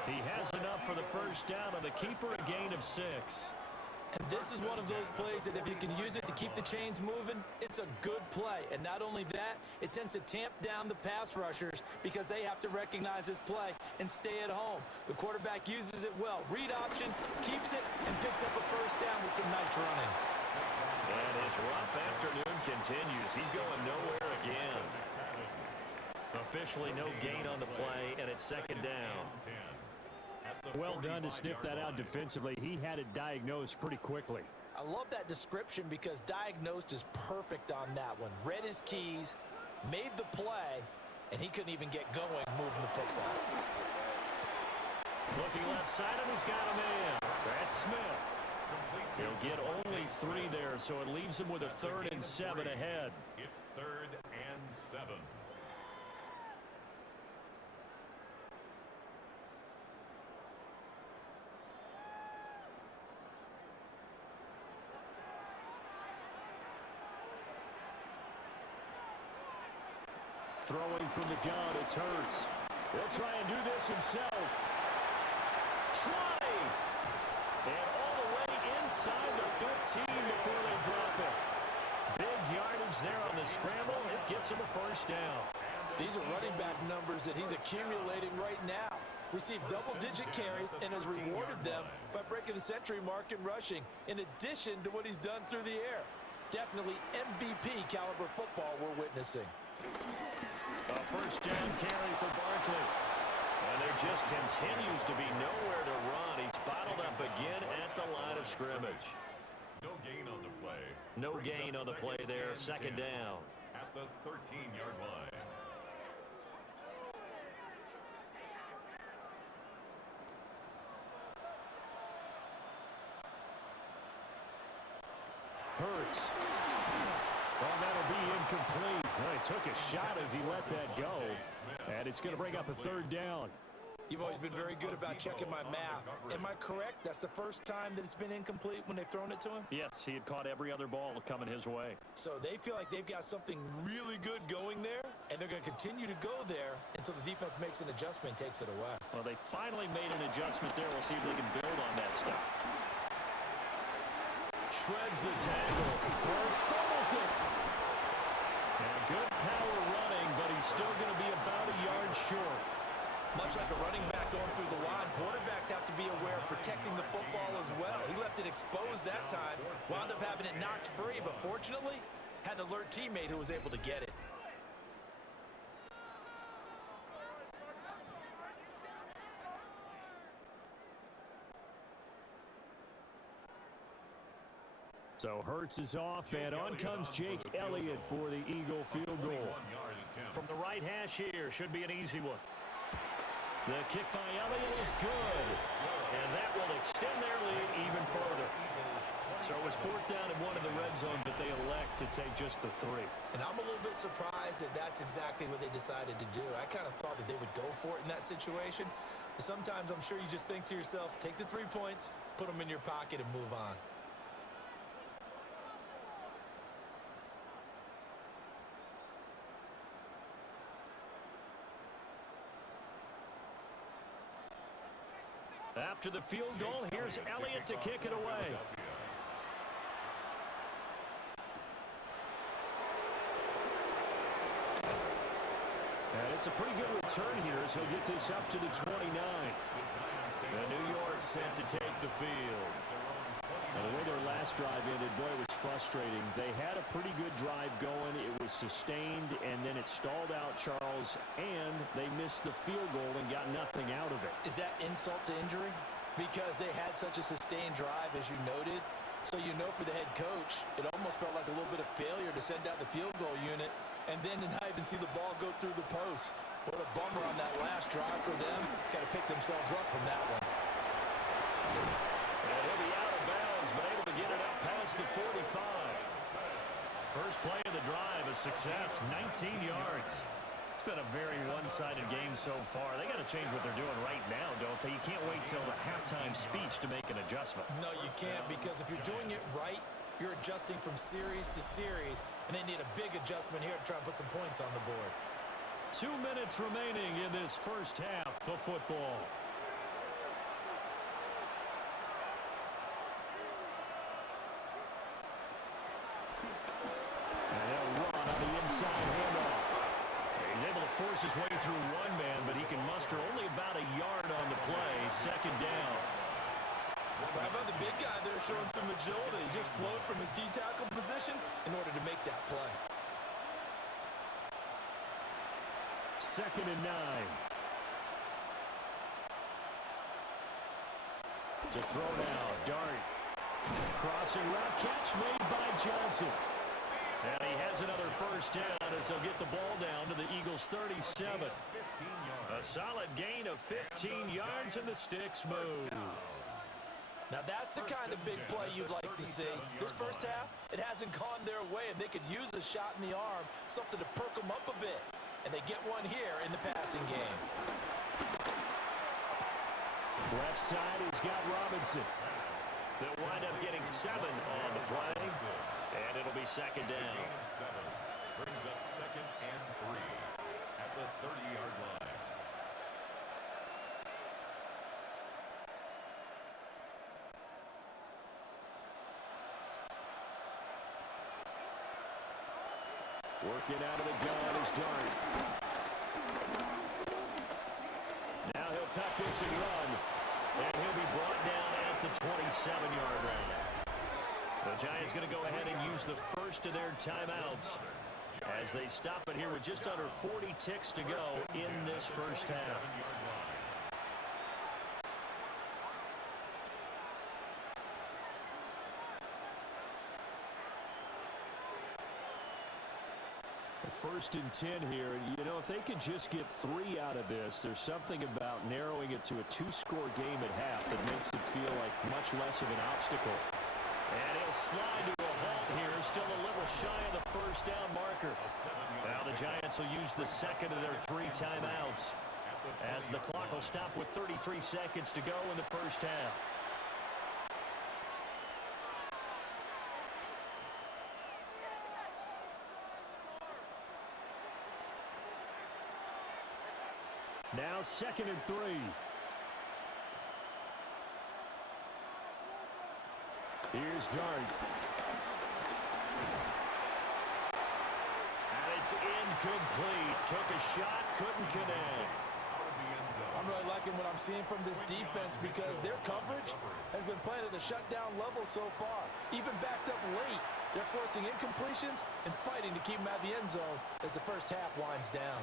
He has enough for the 1st down on the keeper, a gain of 6. And this is one of those plays that if you can use it to keep the chains moving, it's a good play. And not only that, it tends to tamp down the pass rushers because they have to recognize this play and stay at home. The quarterback uses it well. Read option, keeps it, and picks up a 1st down with some nice running. And his rough afternoon continues. He's going nowhere again. Officially no gain on the play, and it's 2nd down. Well done to sniff that out defensively. He had it diagnosed pretty quickly. I love that description because diagnosed is perfect on that one. Read his keys, made the play, and he couldn't even get going moving the football. Looking left side, and he's got a man. That's Smith. He'll get only 3 there, so it leaves him with a 3rd and 7 ahead. It's 3rd and 7. Throwing from the gun, it's Hurts. He'll try and do this himself. Try! And all the way inside the 15 before they drop it. Big yardage there on the scramble. It gets him a 1st down. These are running back numbers that he's accumulating right now. Received double-digit carries and has rewarded them by breaking the century mark in rushing, in addition to what he's done through the air. Definitely MVP caliber football we're witnessing. A 1st down carry for Barkley. And there just continues to be nowhere to run. He's bottled up again at the line of scrimmage. No gain on the play. No gain on the play there. 2nd down. At the 13-yard line. Hurts. Well, that'll be incomplete. Well, he took a shot as he let that go. And it's going to bring up a 3rd down. You've always been very good about checking my math. Am I correct? That's the first time that it's been incomplete when they've thrown it to him? Yes, he had caught every other ball coming his way. So they feel like they've got something really good going there, and they're going to continue to go there until the defense makes an adjustment and takes it away. Well, they finally made an adjustment there. We'll see if they can build on that stop. Shreds the tackle. Burks fumbles it. And good power running, but he's still going to be about a yard short. Much like a running back going through the line, quarterbacks have to be aware of protecting the football as well. He left it exposed that time, wound up having it knocked free, but fortunately, had an alert teammate who was able to get it. So Hurts is off, and on comes Jake Elliott for the Eagle field goal. From the right hash here, should be an easy one. The kick by Elliott is good, and that will extend their lead even further. So it was 4th down and 1 in the red zone, but they elect to take just the 3. And I'm a little bit surprised that that's exactly what they decided to do. I kind of thought that they would go for it in that situation. But sometimes I'm sure you just think to yourself, take the 3 points, put them in your pocket, and move on. After the field goal, here's Elliott to kick it away. And it's a pretty good return here as he'll get this up to the 29. And New York set to take the field. And the way their last drive ended, boy, it was frustrating. They had a pretty good drive going. It was sustained, and then it stalled out, Charles, and they missed the field goal and got nothing out of it. Is that insult to injury? Because they had such a sustained drive, as you noted. So you know for the head coach, it almost felt like a little bit of failure to send out the field goal unit and then to not even see the ball go through the post. What a bummer on that last drive for them. Got to pick themselves up from that one. And he'll be out of bounds, but able to get it out past the 45. First play of the drive, a success, 19 yards. It's been a very one-sided game so far. They got to change what they're doing right now, don't they? You can't wait till the halftime speech to make an adjustment. No, you can't, because if you're doing it right, you're adjusting from series to series, and they need a big adjustment here to try and put some points on the board. 2 minutes remaining in this first half of football. And they'll run on the inside handoff. He's able to force his way through one man, but he can muster only about a yard on the play. 2nd down. How about the big guy there showing some agility? He just flowed from his D-tackle position in order to make that play. 2nd and 9. To throw now, Dart. Crossing route, catch made by Johnson. And he has another first down as they'll get the ball down to the Eagles' 37. A solid gain of 15 yards, and the sticks move. Now that's the kind of big play you'd like to see. This first half, it hasn't gone their way, and they could use a shot in the arm, something to perk them up a bit. And they get one here in the passing game. Left side, he's got Robinson. They'll wind up getting 7 on the play, and it'll be 2nd down. Brings up 2nd and 3 at the 30-yard line. Working out of the gun is Dart. Now he'll tuck this and run. And he'll be brought down at the 27-yard line. The Giants going to go ahead and use the first of their timeouts as they stop it here with just under 40 ticks to go in this first half. First and 10 here, and you know, if they could just get 3 out of this, there's something about narrowing it to a 2-score game at half that makes it feel like much less of an obstacle. And he'll slide to a halt here, still a little shy of the first down marker. Now the Giants will use the second of their 3 timeouts. as the clock will stop with 33 seconds to go in the first half. Now 2nd and 3. Here's Dart. And it's incomplete. Took a shot, couldn't connect. I'm really liking what I'm seeing from this defense because their coverage has been playing at a shutdown level so far. Even backed up late, they're forcing incompletions and fighting to keep them out of the end zone as the first half winds down.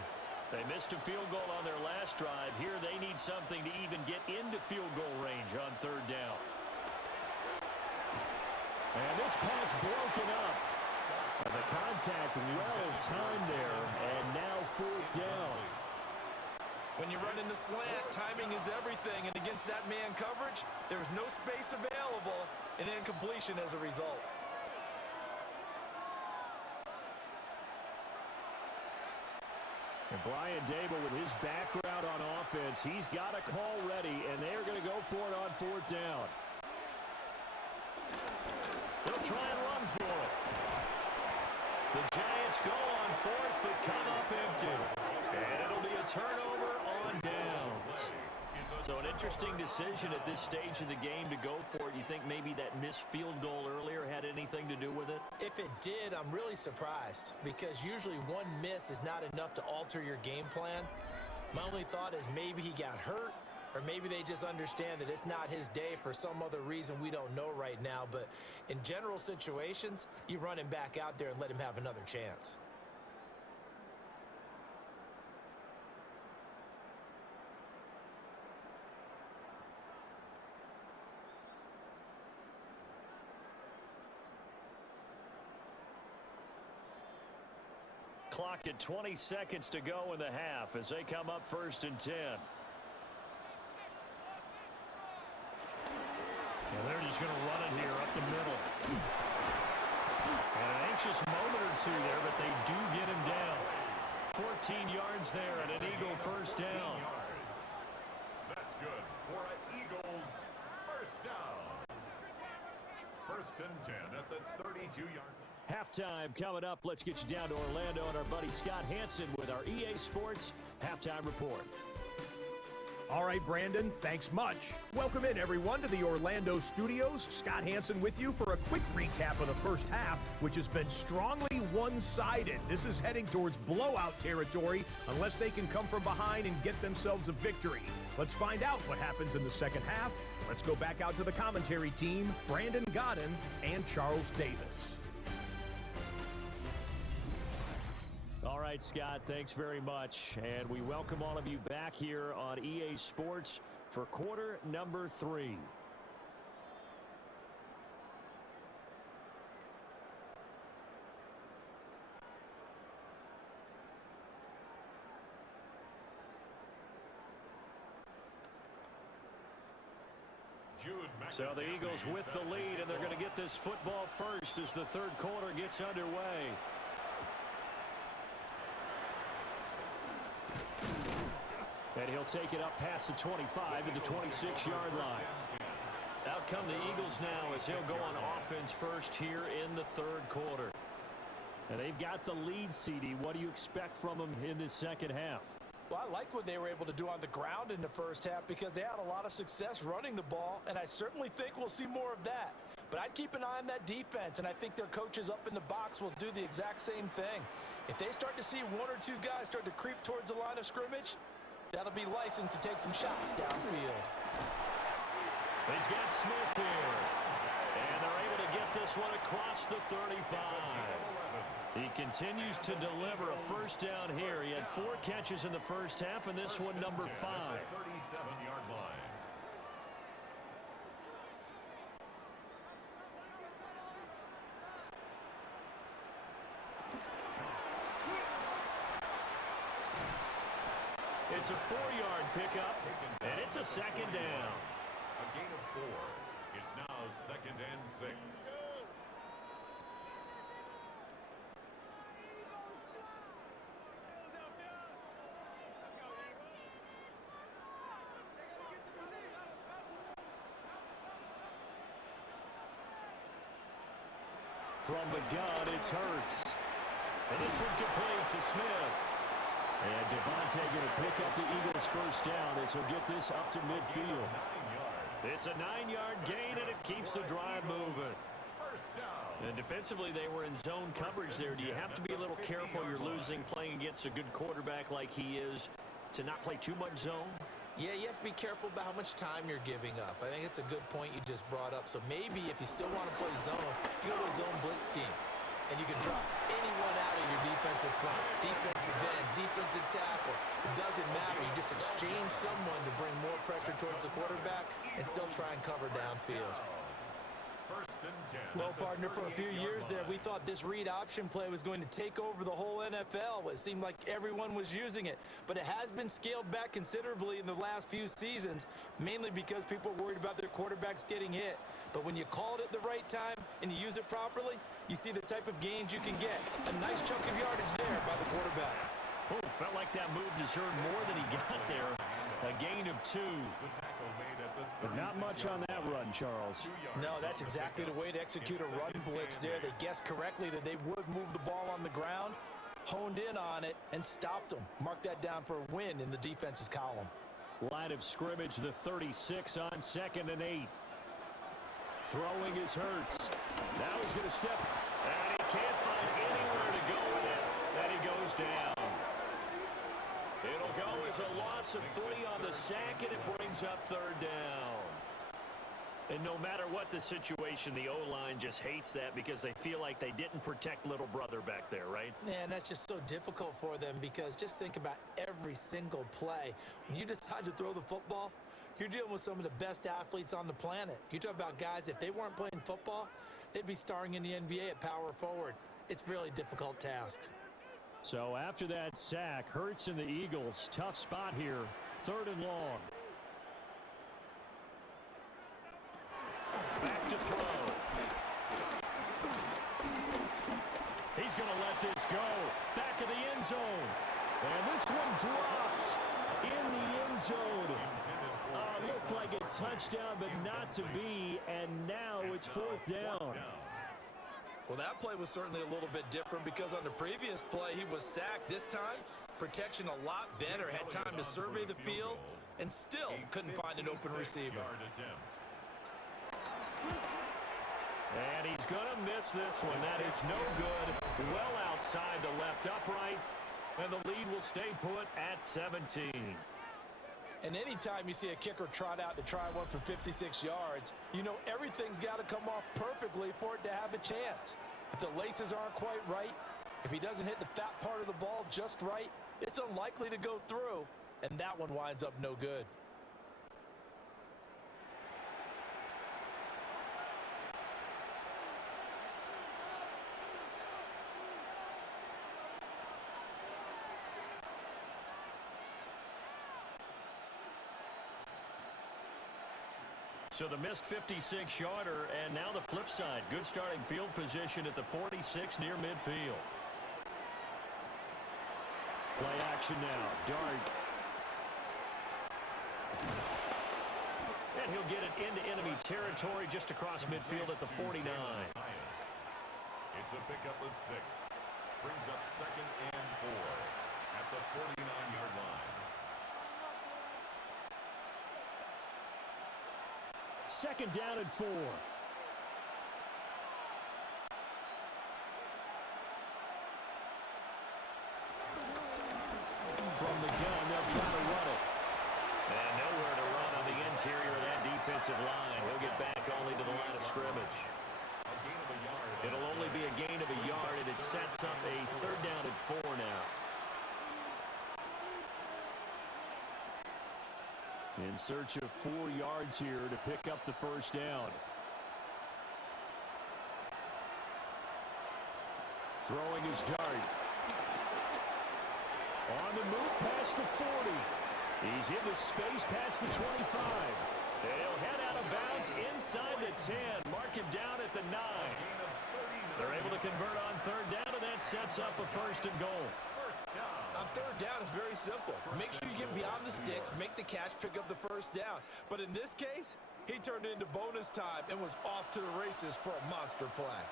They missed a field goal on their last drive. Here they need something to even get into field goal range on 3rd down. And this pass broken up. And the contact well timed there, and now 4th down. When you run into slant, timing is everything, and against that man coverage, there's no space available, and incompletion as a result. And Brian Dable, with his background on offense, he's got a call ready, and they're going to go for it on 4th down. They'll try and run for it. The Giants go on 4th, but come up empty. And it'll be a turnover on downs. So an interesting decision at this stage of the game to go for it. You think maybe that missed field goal earlier had anything to do with it? If it did, I'm really surprised because usually one miss is not enough to alter your game plan. My only thought is maybe he got hurt, or maybe they just understand that it's not his day for some other reason we don't know right now. But in general situations, you run him back out there and let him have another chance. Clock at 20 seconds to go in the half as they come up 1st and 10. And they're just going to run it here up the middle. And an anxious moment or two there, but they do get him down. 14 yards there and an Eagle 1st down. That's good for an Eagles 1st down. 1st and 10 at the 32-yard line. Halftime coming up. Let's get you down to Orlando and our buddy Scott Hansen with our EA Sports Halftime Report. All right, Brandon, thanks much. Welcome in, everyone, to the Orlando studios. Scott Hansen with you for a quick recap of the first half, which has been strongly one-sided. This is heading towards blowout territory unless they can come from behind and get themselves a victory. Let's find out what happens in the second half. Let's go back out to the commentary team, Brandon Godden and Charles Davis. All right, Scott, thanks very much. And we welcome all of you back here on EA Sports for quarter number 3. So the Eagles with the lead, and they're going to get this football first as the 3rd quarter gets underway. And he'll take it up past the 25 to the 26-yard line. Out come the Eagles now as he'll go on offense first here in the 3rd quarter. And they've got the lead, CD. What do you expect from them in this second half? Well, I like what they were able to do on the ground in the first half because they had a lot of success running the ball, and I certainly think we'll see more of that. But I'd keep an eye on that defense, and I think their coaches up in the box will do the exact same thing. If they start to see 1 or 2 guys start to creep towards the line of scrimmage, that'll be licensed to take some shots downfield. He's got Smith here. And they're able to get this one across the 35. He continues to deliver a first down here. He had 4 catches in the first half, and this one number 5. 37-yard line. It's a 4-yard pickup, and it's a second down. A gain of 4. It's now 2nd and 6. From the gun, it's Hurts. And this one complete to Smith. And Devontae going to pick up the Eagles' first down as he'll get this up to midfield. It's a 9-yard gain, and it keeps the drive moving. And defensively, they were in zone coverage there. Do you have to be a little careful? You're losing playing against a good quarterback like he is to not play too much zone? Yeah, you have to be careful about how much time you're giving up. I think it's a good point you just brought up. So maybe if you still want to play zone, you go to a zone blitz scheme. And you can drop anyone out of your defensive front, defensive end, defensive tackle. It doesn't matter. You just exchange someone to bring more pressure towards the quarterback and still try and cover downfield. Well, partner, for a few years there, we thought this read option play was going to take over the whole NFL. It seemed like everyone was using it. But it has been scaled back considerably in the last few seasons, mainly because people are worried about their quarterbacks getting hit. But when you call it at the right time and you use it properly, you see the type of gains you can get. A nice chunk of yardage there by the quarterback. Oh, felt like that move deserved more than he got there. A gain of 2. But not much on that run, Charles. No, that's exactly the way to execute a run blitz there. They guessed correctly that they would move the ball on the ground, honed in on it, and stopped them. Mark that down for a win in the defense's column. Line of scrimmage, the 36 on 2nd and 8. Throwing is Hurts. Now he's going to step, and he can't find anywhere to go with it. And he goes down. It'll go as a loss of 3 on the sack, and it brings up 3rd down. And no matter what the situation, the O-line just hates that because they feel like they didn't protect little brother back there, right? Man, that's just so difficult for them because just think about every single play. When you decide to throw the football, you're dealing with some of the best athletes on the planet. You talk about guys, if they weren't playing football, they'd be starring in the NBA at power forward. It's a really difficult task. So after that sack, Hurts and the Eagles, tough spot here, 3rd and long. Back to throw. He's going to let this go. Back of the end zone. And this one dropped in the end zone. Looked like a touchdown, but not to be. And now it's 4th down. Well, that play was certainly a little bit different because on the previous play, he was sacked. This time, protection a lot better. Had time to survey the field and still couldn't find an open receiver. And he's going to miss this one. That is no good. Well outside the left upright. And the lead will stay put at 17. And anytime you see a kicker trot out to try one for 56 yards, you know everything's got to come off perfectly for it to have a chance. If the laces aren't quite right, if he doesn't hit the fat part of the ball just right, it's unlikely to go through, and that one winds up no good. So the missed 56-yarder, and now the flip side. Good starting field position at the 46 near midfield. Play action now. Dart. And he'll get it into enemy territory just across midfield at the 49. It's a pickup of 6. Brings up 2nd and 4 at the 49-yard line. 2nd down and 4. From the gun, they'll try to run it. And nowhere to run on the interior of that defensive line. He'll get back only to the line of scrimmage. It'll only be a gain of a yard, and it sets up a 3rd down and 4 now. In search of 4 yards here to pick up the first down. Throwing his Dart. On the move past the 40. He's into space past the 25. He'll head out of bounds inside the 10. Mark him down at the 9. They're able to convert on 3rd down, and that sets up a 1st and goal. On 3rd down, it's very simple. Make sure you get beyond the sticks, make the catch, pick up the 1st down. But in this case, he turned it into bonus time and was off to the races for a monster play.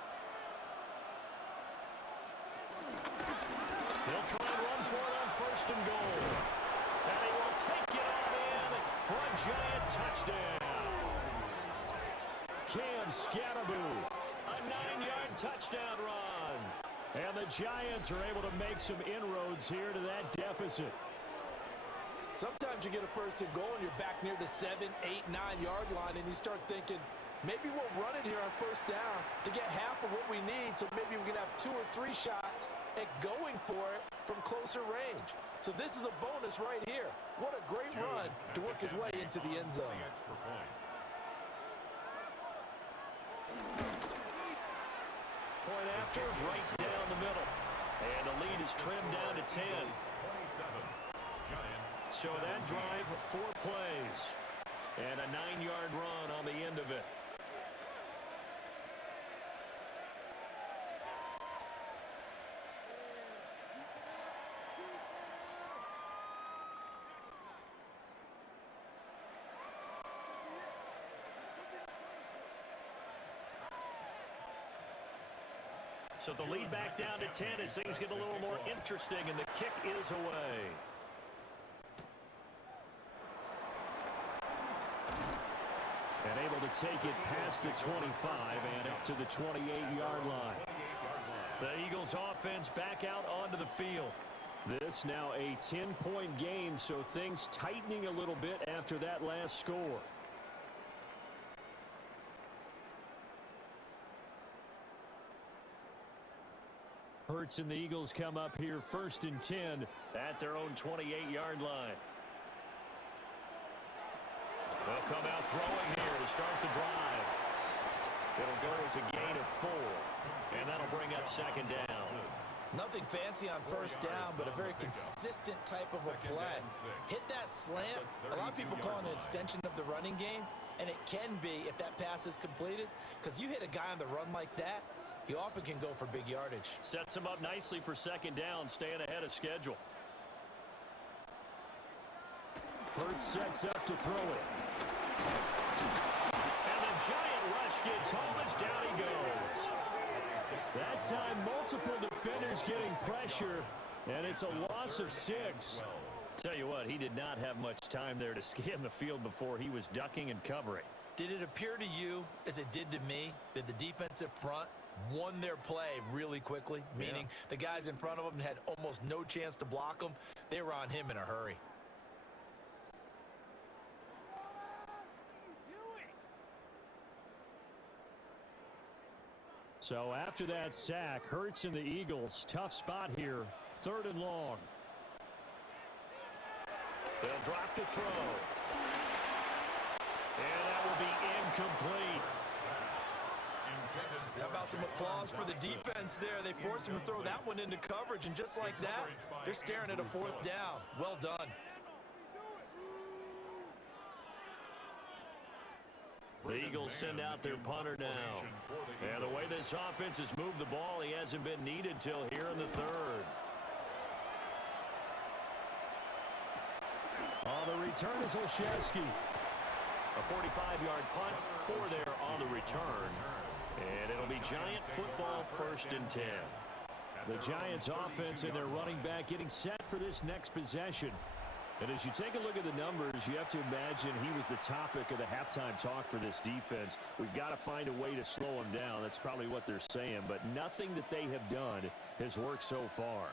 They'll try and run for it on first and goal. And he will take it on in for a Giant touchdown. Cam Scatterboo, a 9-yard touchdown run. And the Giants are able to make some inroads here to that deficit. Sometimes you get a first and goal and you're back near the 7, 8, 9-yard line, and you start thinking, maybe we'll run it here on first down to get half of what we need, so maybe we can have 2 or 3 shots at going for it from closer range. So this is a bonus right here. What a great run to work his way into the end zone. Point after, right down the middle. And the lead is trimmed down to 10. So that drive, 4 plays. And a 9-yard run on the end of it. So the lead back down to 10 as things get a little more interesting, and the kick is away. And able to take it past the 25 and up to the 28-yard line. The Eagles offense back out onto the field. This now a 10-point game, so things tightening a little bit after that last score. Hurts and the Eagles come up here first and 10 at their own 28-yard line. They'll come out throwing here to start the drive. It'll go as a gain of 4, and that'll bring up second down. Nothing fancy on first down, but a very consistent type of a play. Hit that slant. A lot of people call it an extension of the running game, and it can be if that pass is completed, because you hit a guy on the run like that, he often can go for big yardage. Sets him up nicely for second down, staying ahead of schedule. Hurts sets up to throw it. And the Giant rush gets home as down he goes. That time, multiple defenders getting pressure, and it's a loss of 6. Tell you what, he did not have much time there to scan the field before he was ducking and covering. Did it appear to you, as it did to me, that the defensive front won their play really quickly? Meaning the guys in front of them had almost no chance to block him. They were on him in a hurry. So after that sack, Hurts and the Eagles, tough spot here, 3rd and long. They'll drop to throw. And that will be incomplete. How about some applause for the defense there? They forced him to throw that one into coverage, and just like that, they're staring at a 4th down. Well done. The Eagles send out their punter now. And the way this offense has moved the ball, he hasn't been needed till here in the 3rd. On the return is Olszewski. A 45-yard punt, 4 there on the return. And it'll be Giant football, 1st and 10. The Giants offense and their running back getting set for this next possession. And as you take a look at the numbers, you have to imagine he was the topic of the halftime talk for this defense. We've got to find a way to slow him down. That's probably what they're saying. But nothing that they have done has worked so far.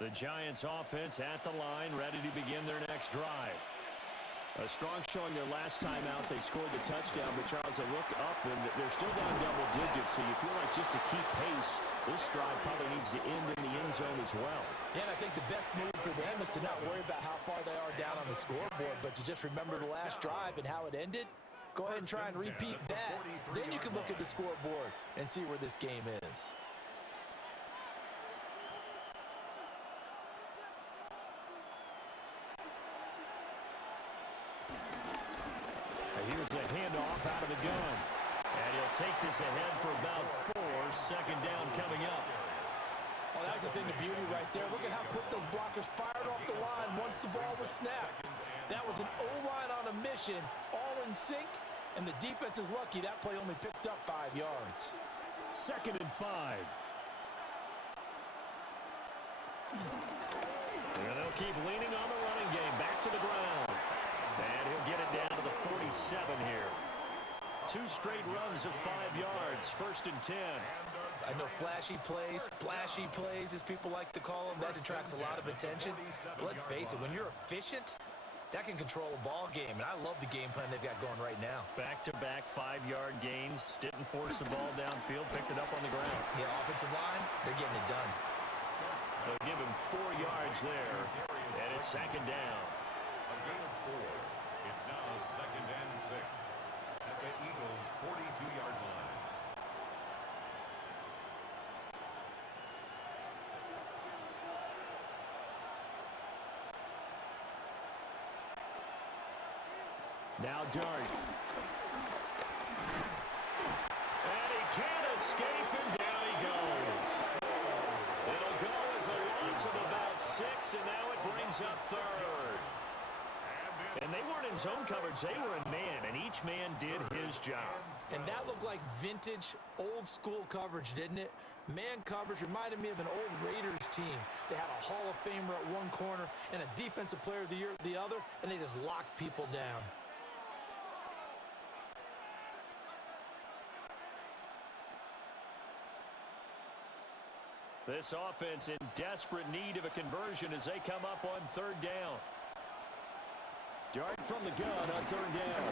The Giants offense at the line, ready to begin their next drive. A strong showing their last time out. They scored the touchdown, but Charles, they look up, and they're still down double digits, so you feel like just to keep pace, this drive probably needs to end in the end zone as well. Yeah, and I think the best move for them is to not worry about how far they are down on the scoreboard, but to just remember the last drive and how it ended. Go ahead and try and repeat that. Then you can look at the scoreboard and see where this game is. Here's a handoff out of the gun. And he'll take this ahead for about 4. Second down coming up. Oh, that was a thing of beauty right there. Look at how quick those blockers fired off the line once the ball was snapped. That was an O-line on a mission, all in sync, and the defense is lucky that play only picked up 5 yards. 2nd and 5. And they'll keep leaning on the running game. Back to the ground. And he'll get it down to the 47 here. 2 straight runs of 5 yards. 1st and 10. I know flashy plays, splashy plays, as people like to call them, that attracts a lot of attention. But let's face it, when you're efficient, that can control a ball game. And I love the game plan they've got going right now. Back-to-back 5-yard gains. Didn't force the ball downfield. Picked it up on the ground. Yeah, offensive line, they're getting it done. They'll give him 4 yards there. And it's 2nd down. A gain of 4. It's now 2nd and 6 at the Eagles' 42-yard line. Now Dart. And he can't escape, and down he goes. It'll go as a loss of about 6, and now it brings up 3rd. And they weren't in zone coverage. They were in man, and each man did his job. And that looked like vintage, old-school coverage, didn't it? Man coverage reminded me of an old Raiders team. They had a Hall of Famer at one corner and a Defensive Player of the Year at the other, and they just locked people down. This offense in desperate need of a conversion as they come up on 3rd down. Dart from the gun on 3rd down.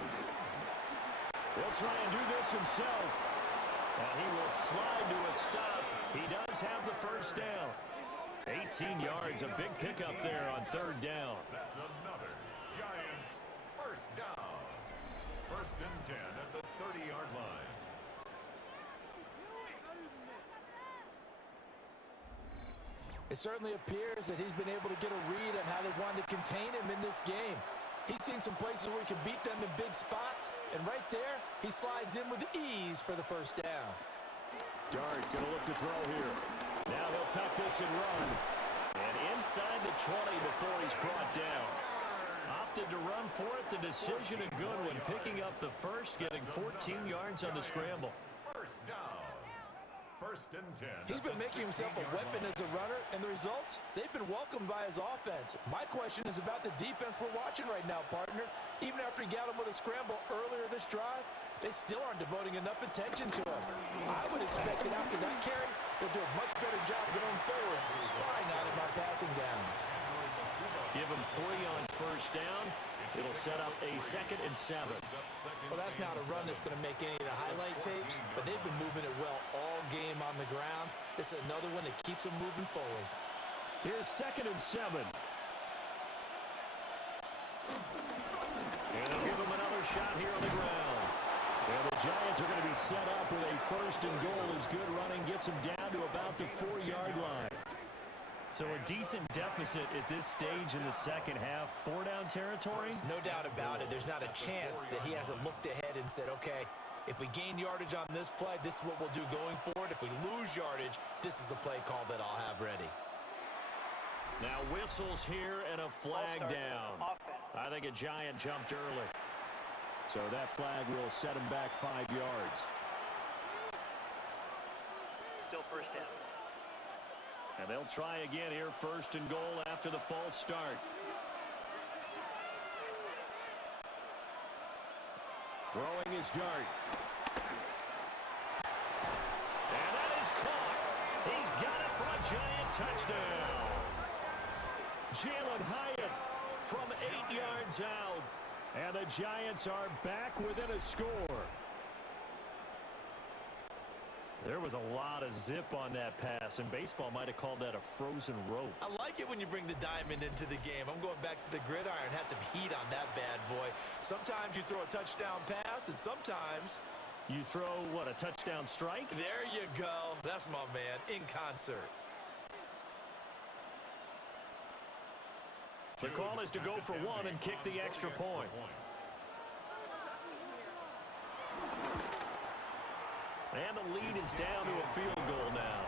He'll try and do this himself. And he will slide to a stop. He does have the 1st down. 18 yards, a big pickup there on 3rd down. That's another Giants 1st down. 1st and 10 at the 30-yard line. It certainly appears that he's been able to get a read on how they've wanted to contain him in this game. He's seen some places where he can beat them in big spots, and right there, he slides in with ease for the 1st down. Dart going to look to throw here. Now he'll tuck this and run. And inside the 20 before he's brought down. Opted to run for it. The decision a good one. Picking up the 1st, getting 14 yards on the scramble. 1st down. 1st and 10. He's been making himself a weapon as a runner, and the results, they've been welcomed by his offense. My question is about the defense we're watching right now, partner. Even after he got him with a scramble earlier this drive, they still aren't devoting enough attention to him. I would expect that after that carry, they'll do a much better job going forward, spying on him on passing downs. Give him 3 on 1st down. It'll set up a 2nd and 7. Well, that's not a run that's going to make any of the highlight tapes, but they've been moving it well all game on the ground. This is another one that keeps them moving forward. Here's 2nd and 7. And they'll give him another shot here on the ground. And the Giants are going to be set up with a 1st and goal as good running gets them down to about the 4-yard line. So a decent deficit at this stage in the 2nd half. 4-down territory? No doubt about it. There's not a chance that he hasn't looked ahead and said, okay, if we gain yardage on this play, this is what we'll do going forward. If we lose yardage, this is the play call that I'll have ready. Now whistles here and a flag down. I think a Giant jumped early. So that flag will set him back 5 yards. Still 1st down. And they'll try again here, 1st and goal after the false start. Throwing his Dart. And that is caught. He's got it for a Giant touchdown. Jalen Hyatt from 8 yards out. And the Giants are back within a score. There was a lot of zip on that pass, and baseball might have called that a frozen rope. I like it when you bring the diamond into the game. I'm going back to the gridiron. Had some heat on that bad boy. Sometimes you throw a touchdown pass, and sometimes you throw, what, a touchdown strike? There you go. That's my man, in concert. The call is to go for 1 and kick the extra point. And the lead is down to a field goal now.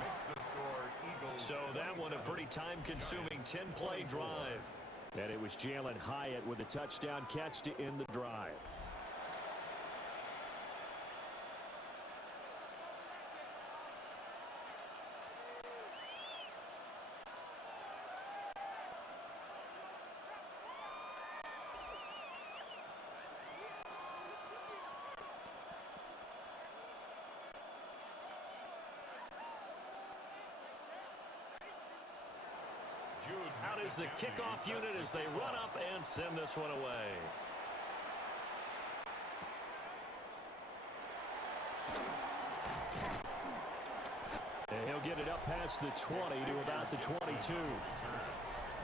Makes the score Eagles. So that one a pretty time-consuming 10-play drive. And it was Jalen Hyatt with a touchdown catch to end the drive. Out is the kickoff unit as they run up and send this one away. And he'll get it up past the 20 to about the 22.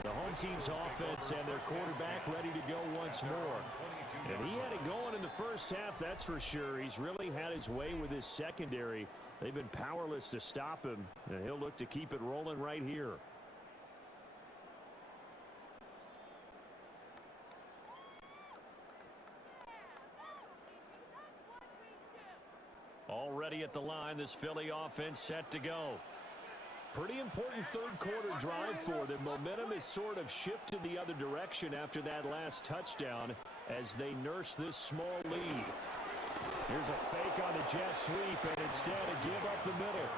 The home team's offense and their quarterback ready to go once more. And he had it going in the first half, that's for sure. He's really had his way with his secondary. They've been powerless to stop him, and he'll look to keep it rolling right here. Already at the line, this Philly offense set to go. Pretty important third quarter drive for them. Momentum has sort of shifted the other direction after that last touchdown as they nurse this small lead. Here's a fake on the jet sweep, and instead a give up the middle.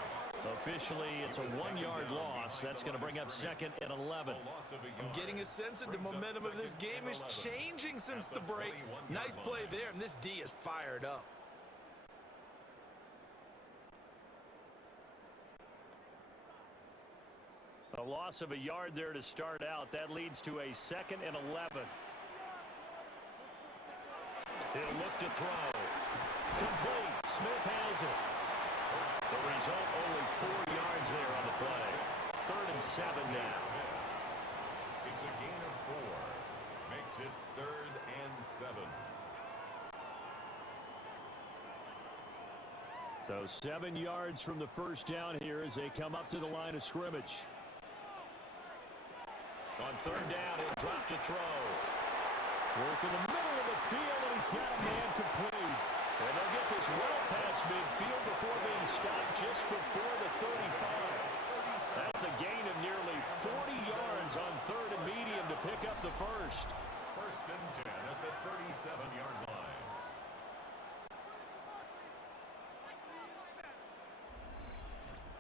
Officially, it's a 1-yard loss. That's going to bring up 2nd and 11. I'm getting a sense that the momentum of this game is changing since the break. Nice play there, and this D is fired up. A loss of a yard there to start out. That leads to a 2nd and 11. He'll look to throw. Complete. Smith has it. The result, only 4 yards there on the play. 3rd and 7 now. It's a gain of 4. Makes it 3rd and 7. So 7 yards from the first down here as they come up to the line of scrimmage. On 3rd down, he'll drop to throw. Work in the middle of the field, and he's got a man complete. And they'll get this well past midfield before being stopped just before the 35. That's a gain of nearly 40 yards on 3rd and medium to pick up the first. 1st and 10 at the 37-yard line.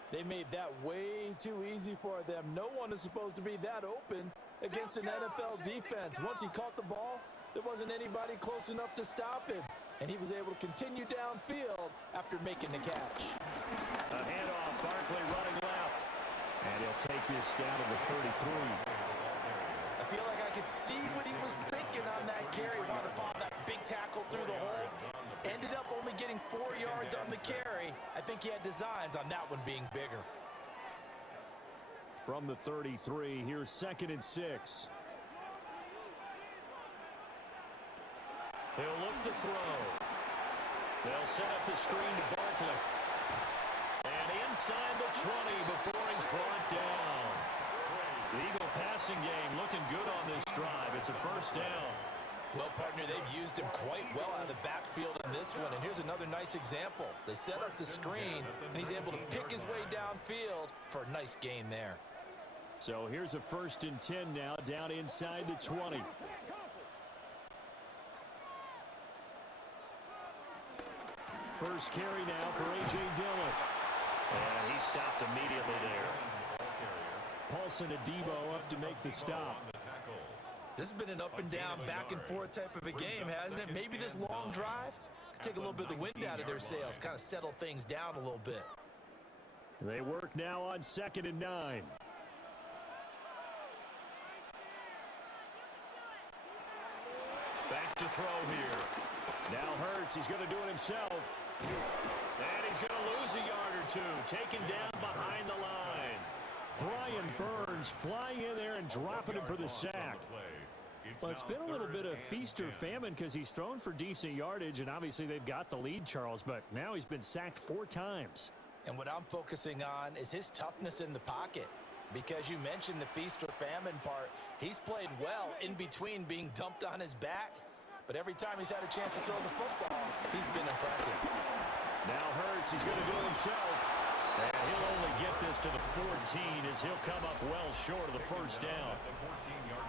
They made that way too easy for them. No one is supposed to be that open against an NFL defense. Once he caught the ball, there wasn't anybody close enough to stop him. And he was able to continue downfield after making the catch. A handoff, Barkley running left. And he'll take this down to the 33. I feel like I could see what he was thinking on that carry. Wanted to follow that big tackle through the hole. Ended up only getting 4 yards on the carry. I think he had designs on that one being bigger. From the 33, here's 2nd and 6. He'll look to throw. They'll set up the screen to Barkley. And inside the 20 before he's brought down. The Eagle passing game looking good on this drive. It's a 1st down. Well, partner, they've used him quite well out of the backfield in this one. And here's another nice example. They set up the screen, and he's able to pick his way downfield for a nice gain there. So here's a 1st and 10 now, down inside the 20. First carry now for A.J. Dillon. And he stopped immediately there. Paulson Adebo up to make the stop. This has been an up and down, back and forth type of a game, hasn't it? Maybe this long drive could take a little bit of the wind out of their sails, kind of settle things down a little bit. They work now on 2nd and 9. Back to throw here. Now Hurts, he's going to do it himself. And he's going to lose a yard or two. Taken down behind the line. Brian Burns flying in there and dropping him for the sack. Well, it's been a little bit of feast or famine because he's thrown for decent yardage, and obviously they've got the lead, Charles, but now he's been sacked 4 times. And what I'm focusing on is his toughness in the pocket. Because you mentioned the feast or famine part, he's played well in between being dumped on his back. But every time he's had a chance to throw the football, he's been impressive. Now Hurts, he's going to do it himself. And he'll only get this to the 14 as he'll come up well short of the 1st down.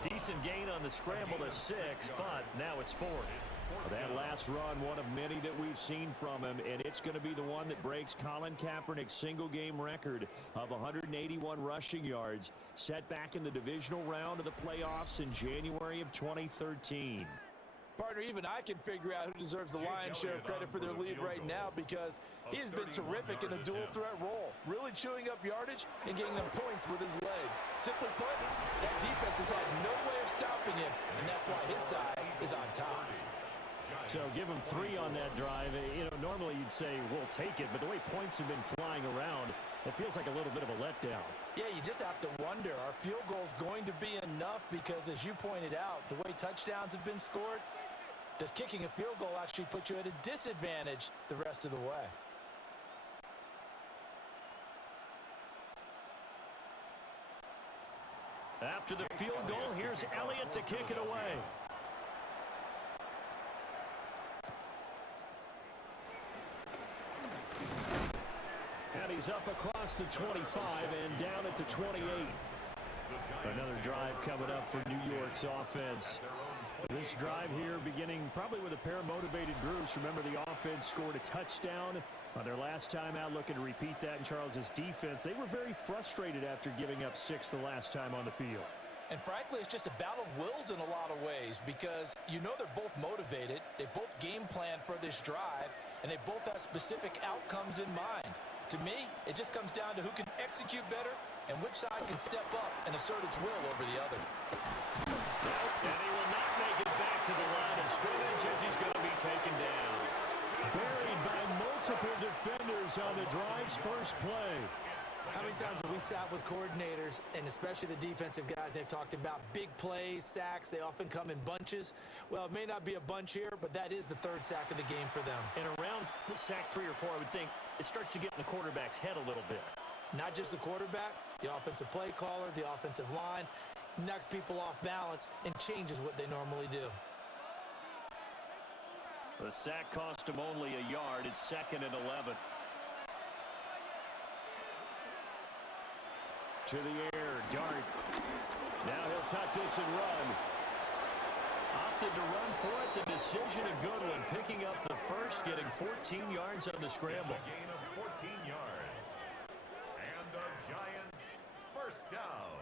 Decent gain on the scramble to 6, but now it's 4th. That last run, one of many that we've seen from him, and it's going to be the one that breaks Colin Kaepernick's single-game record of 181 rushing yards, set back in the divisional round of the playoffs in January of 2013. Partner, even I can figure out who deserves the lion's share of credit for their lead right now because he has been terrific in a dual threat role, really chewing up yardage and getting them points with his legs. Simply put, that defense has had no way of stopping him, and that's why his side is on top. So give him 3 on that drive. You know, normally you'd say we'll take it, but the way points have been flying around, it feels like a little bit of a letdown. Yeah, you just have to wonder, are field goals going to be enough? Because as you pointed out, the way touchdowns have been scored, does kicking a field goal actually put you at a disadvantage the rest of the way? After the field goal, here's Elliott to kick it away. And he's up across the 25 and down at the 28. Another drive coming up for New York's offense. This drive here beginning probably with a pair of motivated groups. Remember, the offense scored a touchdown on their last time out, looking to repeat that in Charles's defense. They were very frustrated after giving up 6 the last time on the field. And frankly, it's just a battle of wills in a lot of ways because you know they're both motivated, they both game plan for this drive, and they both have specific outcomes in mind. To me, it just comes down to who can execute better and which side can step up and assert its will over the other. And he will not make it back to the line of scrimmage as he's going to be taken down. Buried by multiple defenders on the drive's first play. How many times have we sat with coordinators, and especially the defensive guys, they've talked about big plays, sacks, they often come in bunches. Well, it may not be a bunch here, but that is the 3rd sack of the game for them. And around sack 3 or 4, I would think it starts to get in the quarterback's head a little bit. Not just the quarterback, the offensive play caller, the offensive line, knocks people off balance and changes what they normally do. The sack cost him only a yard. It's 2nd and 11. To the air, Dart. Now he'll tuck this and run. Opted to run for it. The decision a good one. Picking up the first, getting 14 yards on the scramble. It's a gain of 14 yards. And the Giants first down.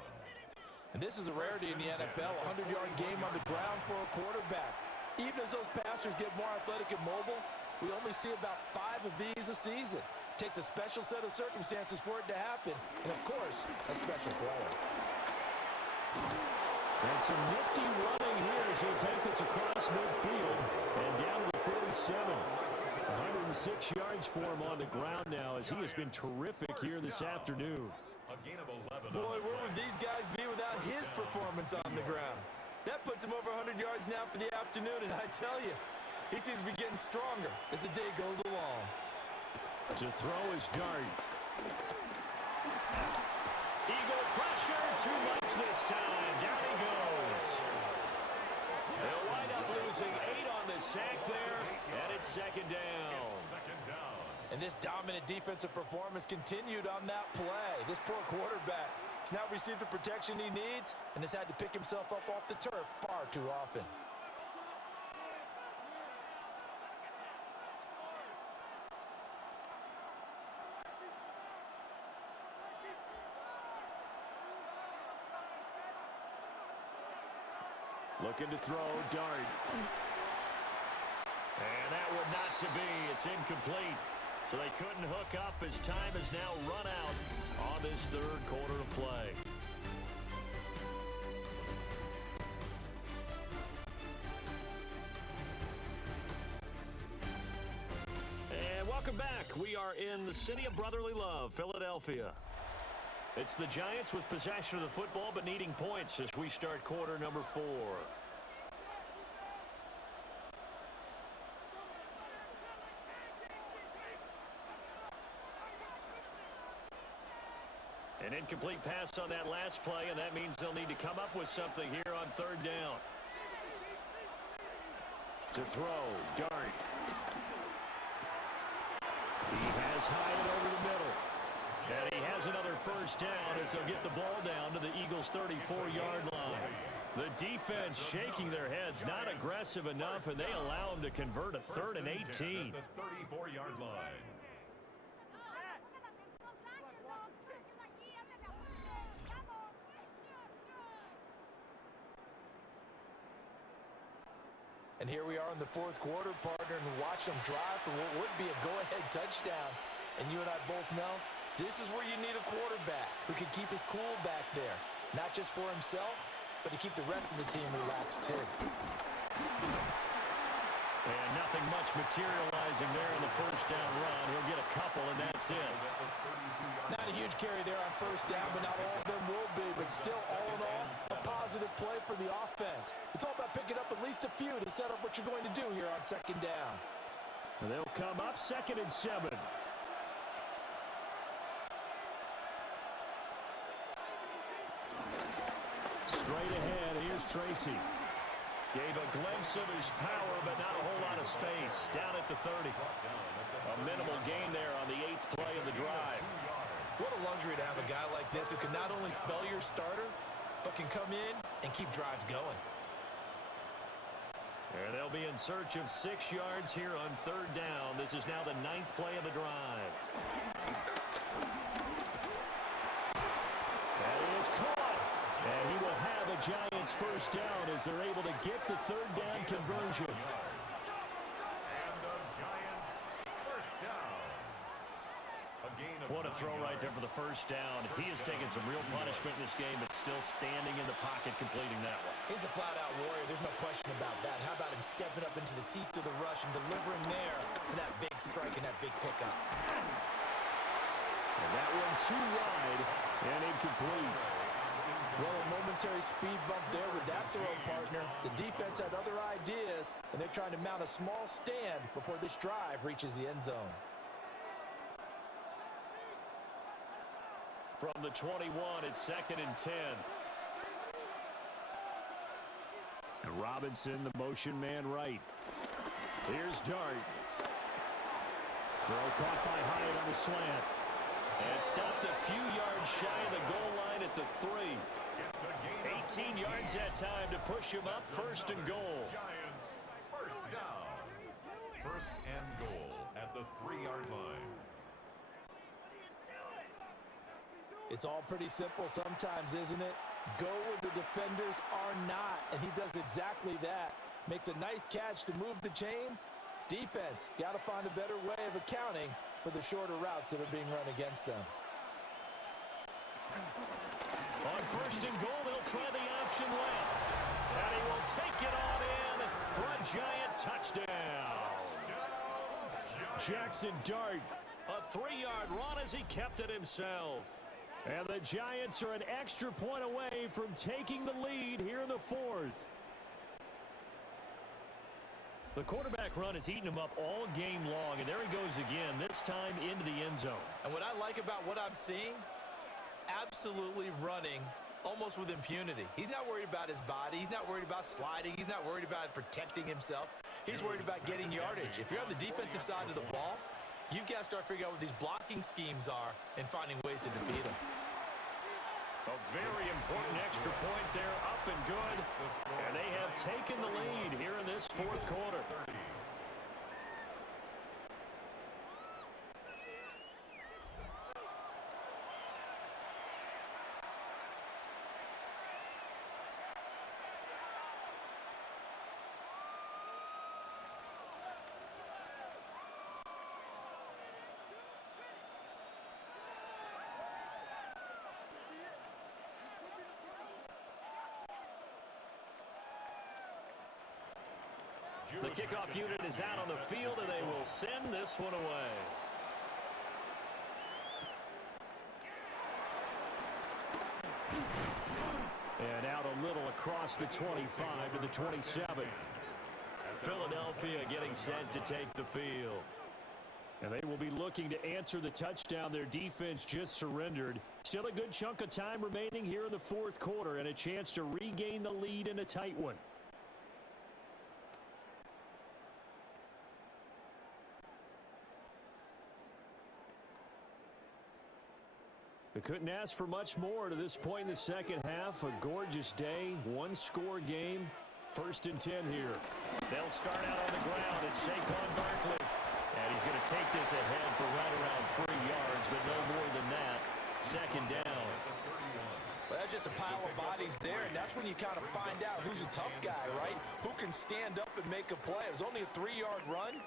And this is a rarity in the NFL, a 100-yard game on the ground for a quarterback. Even as those passers get more athletic and mobile, we only see about 5 of these a season. Takes a special set of circumstances for it to happen, and of course, a special player. And some nifty running here as he'll take this across midfield and down to the 47. 106 yards for him on the ground now as he has been terrific here this afternoon. A gain of 11. Boy, where would these guys be without his performance on the ground? That puts him over 100 yards now for the afternoon, and I tell you, he seems to be getting stronger as the day goes along. To throw is Dart. Eagle pressure, too much this time. Down he goes. They'll wind up losing 8 on the sack there, and it's 2nd down. And this dominant defensive performance continued on that play. This poor quarterback has not received the protection he needs and has had to pick himself up off the turf far too often. Looking to throw, Dart. And that would not to be. It's incomplete. So they couldn't hook up as time has now run out on this 3rd quarter of play. And welcome back. We are in the city of brotherly love, Philadelphia. It's the Giants with possession of the football but needing points as we start quarter number 4. An incomplete pass on that last play, and that means they'll need to come up with something here on 3rd down. To throw, Dart. He has Hyatt over the middle. And he has another first down as they'll get the ball down to the Eagles' 34-yard line. The defense shaking their heads, not aggressive enough, and they allow them to convert a 3rd and 18. At the 34-yard line. And here we are in the fourth quarter, partner, and watch them drive for what would be a go-ahead touchdown. And you and I both know this is where you need a quarterback who can keep his cool back there, not just for himself, but to keep the rest of the team relaxed too. And nothing much materializing there in the first down run. He'll get a couple, and that's it. Not a huge carry there on first down, but not all of them will be. But still, all in all, a positive play for the offense. It's all about picking up at least a few to set up what you're going to do here on second down. And they'll come up 2nd and 7. Straight ahead, here's Tracy. Gave a glimpse of his power, but not a whole lot of space. Down at the 30. A minimal gain there on the 8th play of the drive. What a luxury to have a guy like this who can not only spell your starter, but can come in and keep drives going. And they'll be in search of 6 yards here on 3rd down. This is now the 9th play of the drive. That is caught. And he will have a Giants first down as they're able to get the 3rd down conversion. And the Giants first down. A gain of What a throw right there for the first down. He has taken some real punishment in this game, but still standing in the pocket completing that one. He's a flat-out warrior. There's no question about that. How about him stepping up into the teeth of the rush and delivering there for that big strike and that big pickup? And that one too wide and incomplete. Well, a momentary speed bump there with that throw, partner. The defense had other ideas, and they're trying to mount a small stand before this drive reaches the end zone. From the 21, it's 2nd and 10. And Robinson, the motion man right. Here's Dart. Throw caught by Hyatt on the slant. And stopped a few yards shy of the goal line at the 3. 18 yards that time to push him up 1st and goal. Giants first down. 1st and goal at the 3-yard line. It's all pretty simple sometimes, isn't it? Go where the defenders are not, and he does exactly that. Makes a nice catch to move the chains. Defense, got to find a better way of accounting for the shorter routes that are being run against them. On 1st and goal, they'll try the option left. And he will take it on in for a Giant touchdown. Jaxson Dart. A 3-yard run as he kept it himself. And the Giants are an extra point away from taking the lead here in the 4th. The quarterback run has eaten him up all game long, and there he goes again, this time into the end zone. And what I like about what I'm seeing, absolutely running almost with impunity. He's not worried about his body. He's not worried about sliding. He's not worried about protecting himself. He's worried about getting yardage. If you're on the defensive side of the ball, you've got to start figuring out what these blocking schemes are and finding ways to defeat them. A very important extra point there, up and good. And they have taken the lead here in this 4th quarter. The kickoff unit is out on the field, and they will send this one away. And out a little across the 25 to the 27. Philadelphia getting set to take the field. And they will be looking to answer the touchdown their defense just surrendered. Still a good chunk of time remaining here in the 4th quarter and a chance to regain the lead in a tight one. They couldn't ask for much more to this point in the second half. A gorgeous day, one-score game. 1st and 10 here. They'll start out on the ground at Saquon Barkley. And he's going to take this ahead for right around 3 yards, but no more than that. 2nd down. Well, that's just a pile of bodies there, and that's when you kind of find out who's a tough guy, right? Who can stand up and make a play. It was only a 3-yard run,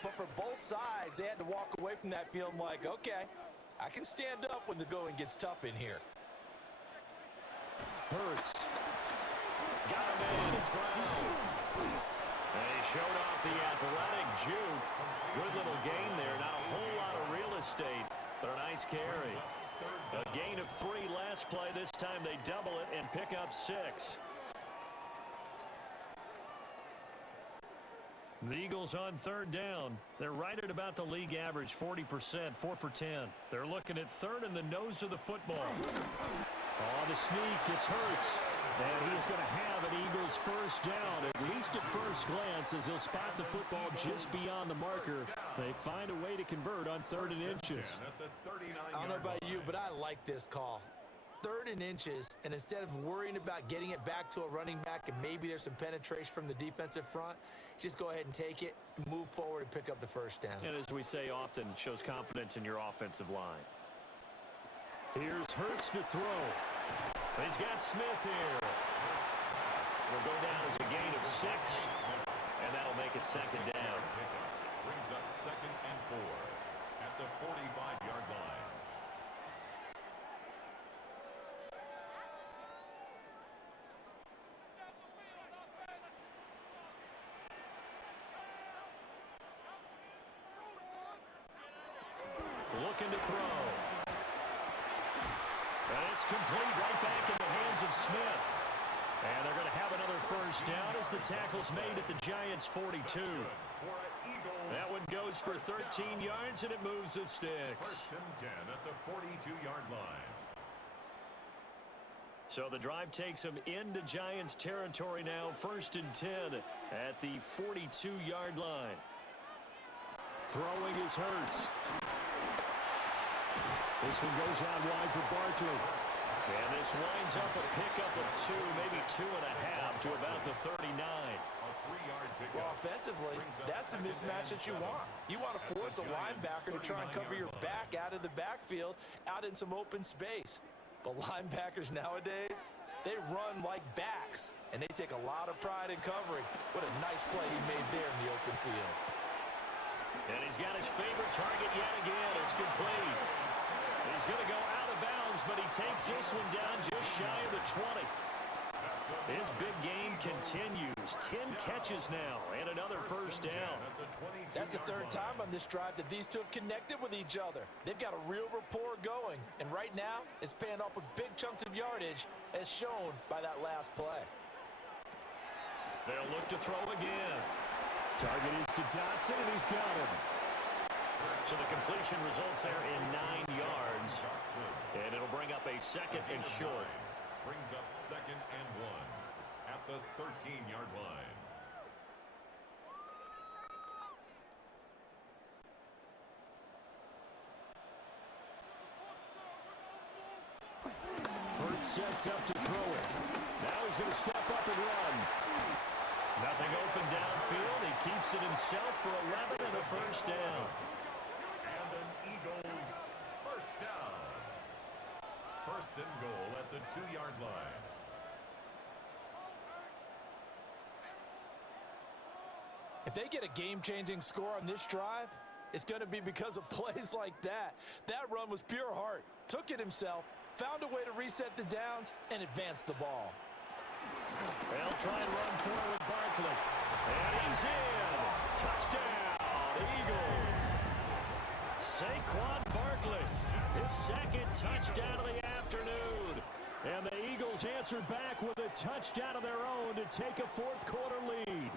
but for both sides, they had to walk away from that feeling like, okay, I can stand up when the going gets tough in here. Hurts. Got him in. It's Brown. And he showed off the athletic juke. Good little gain there. Not a whole lot of real estate, but a nice carry. A gain of 3 last play. This time they double it and pick up 6. The Eagles on 3rd down. They're right at about the league average, 40%, 4 for 10. They're looking at 3rd in the nose of the football. Oh, the sneak gets Hurts. And he is going to have an Eagles first down, at least at first glance, as he'll spot the football just beyond the marker. They find a way to convert on 3rd and inches. I don't know about you, but I like this call. 3rd and inches, and instead of worrying about getting it back to a running back and maybe there's some penetration from the defensive front, just go ahead and take it, move forward, and pick up the first down. And as we say often, shows confidence in your offensive line. Here's Hurts to throw. He's got Smith here. Will go down as a gain of 6, and that'll make it 2nd down. Brings up 2nd and 4 at the 45-yard line. Looking to throw. And it's complete right back in the hands of Smith. And they're going to have another first down as the tackle's made at the Giants' 42. That one goes for 13 yards, and it moves the sticks. 1st and 10 at the 42-yard line. So the drive takes them into Giants territory now. 1st and 10 at the 42-yard line. Throwing is Hurts. This one goes out wide for Barkley. And this winds up a pickup of 2, maybe 2.5 to about the 39. Well, offensively, that's the mismatch that you want. You want to force a linebacker to try and cover your back out of the backfield, out in some open space. But linebackers nowadays, they run like backs, and they take a lot of pride in covering. What a nice play he made there in the open field. And he's got his favorite target yet again. It's complete. He's going to go out of bounds, but he takes this one down just shy of the 20. His big game continues. 10 catches now and another first down. That's the 3rd time on this drive that these two have connected with each other. They've got a real rapport going, and right now it's paying off with big chunks of yardage as shown by that last play. They'll look to throw again. Target is to Dotson, and he's got him. So the completion results there in 9 yards, and it'll bring up a 2nd and short. Brings up 2nd and 1 at the 13-yard line. Hurts sets up to throw it. Now he's going to step up and run. Nothing open downfield. He keeps it himself for 11 and a first down. And an Eagles first down. 1st and goal at the 2-yard line. If they get a game-changing score on this drive, it's going to be because of plays like that. That run was pure heart. Took it himself, found a way to reset the downs, and advance the ball. They'll try and run forward with Barkley. And he's in. Touchdown, Eagles. Saquon Barkley, his 2nd touchdown of the afternoon. And the Eagles answered back with a touchdown of their own to take a 4th quarter lead.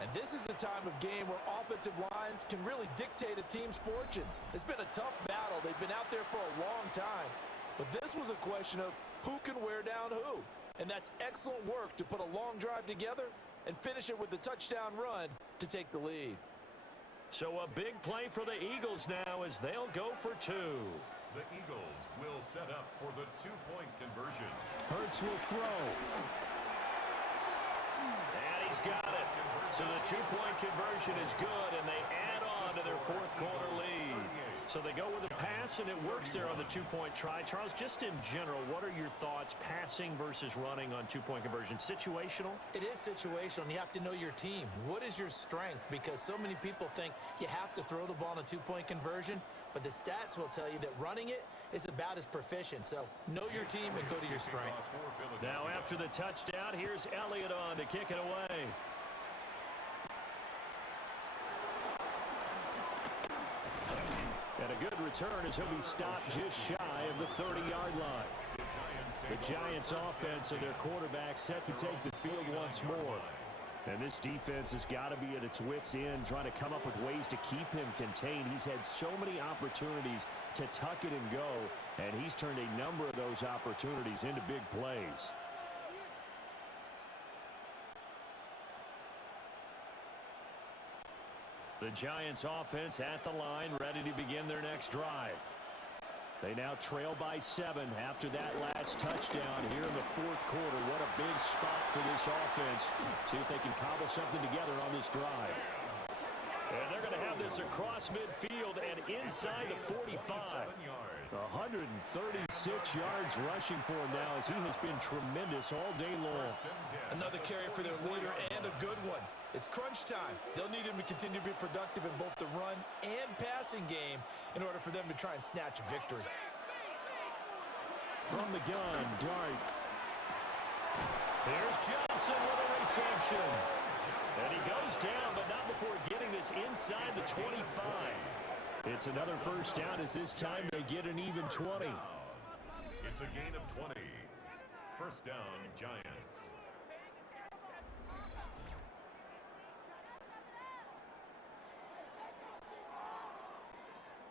And this is the time of game where offensive lines can really dictate a team's fortunes. It's been a tough battle. They've been out there for a long time. But this was a question of who can wear down who. And that's excellent work to put a long drive together and finish it with a touchdown run to take the lead. So a big play for the Eagles now as they'll go for 2. The Eagles will set up for the 2-point conversion. Hurts will throw. And he's got it. So the 2-point conversion is good, and they add on to their 4th quarter lead. So they go with a pass, and it works there on the two-point try. Charles, just in general, what are your thoughts passing versus running on two-point conversion? Situational? It is situational, and you have to know your team. What is your strength? Because so many people think you have to throw the ball in a two-point conversion, but the stats will tell you that running it is about as proficient. So know your team and go to your strength. Now after the touchdown, here's Elliott on to kick it away. And a good return as he'll be stopped just shy of the 30-yard line. The Giants offense and their quarterback set to take the field once more. And this defense has got to be at its wits' end, trying to come up with ways to keep him contained. He's had so many opportunities to tuck it and go, and he's turned a number of those opportunities into big plays. The Giants offense at the line, ready to begin their next drive. They now trail by 7 after that last touchdown here in the fourth quarter. What a big spot for this offense. See if they can cobble something together on this drive. And they're going to have this across midfield and inside the 45. 136 yards rushing for him now as he has been tremendous all day long. Another carry for their leader and a good one. It's crunch time. They'll need him to continue to be productive in both the run and passing game in order for them to try and snatch a victory. From the gun, Dart. Here's Jaxson with a reception. And he goes down, but not before getting this inside the 25. It's another first down as this time they get an even 20. It's a gain of 20. First down, Giants.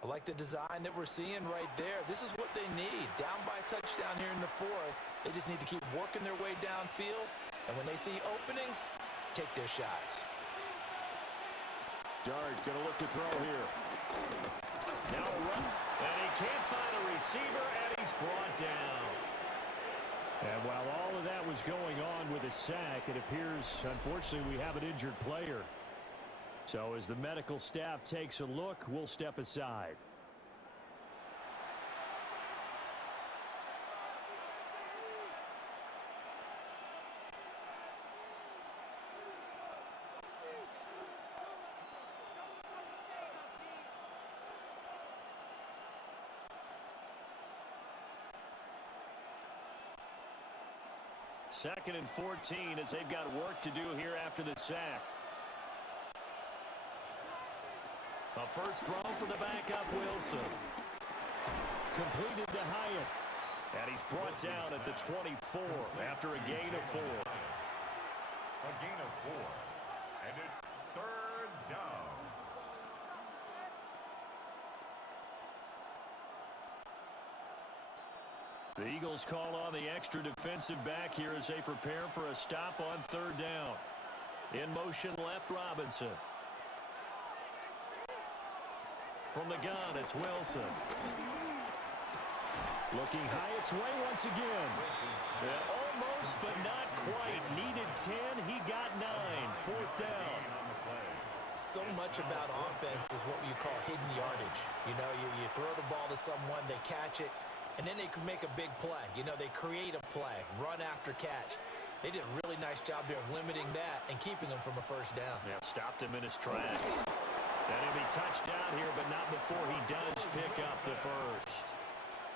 I like the design that we're seeing right there. This is what they need. Down by a touchdown here in the fourth. They just need to keep working their way downfield. And when they see openings, take their shots. Dart going to look to throw here. Now a run. And he can't find a receiver, and he's brought down. And while all of that was going on with a sack, it appears, unfortunately, we have an injured player. So as the medical staff takes a look, we'll step aside. Second and 14 as they've got work to do here after the sack. A first throw for the backup Wilson. Completed to Hyatt. And he's brought down at the 24 after a gain of 4. A gain of 4. And it's third down. The Eagles call on the extra defensive back here as they prepare for a stop on third down. In motion left, Robinson. From the gun, it's Wilson. Looking Hyatt's way once again. Almost, but not quite. Needed 10, he got 9. Fourth down. So much about offense is what you call hidden yardage. You know, you throw the ball to someone, they catch it, and then they can make a big play. You know, they create a play, run after catch. They did a really nice job there of limiting that and keeping him from a first down. Yeah, stopped him in his tracks. And he'll be touched down here, but not before he does pick up the first.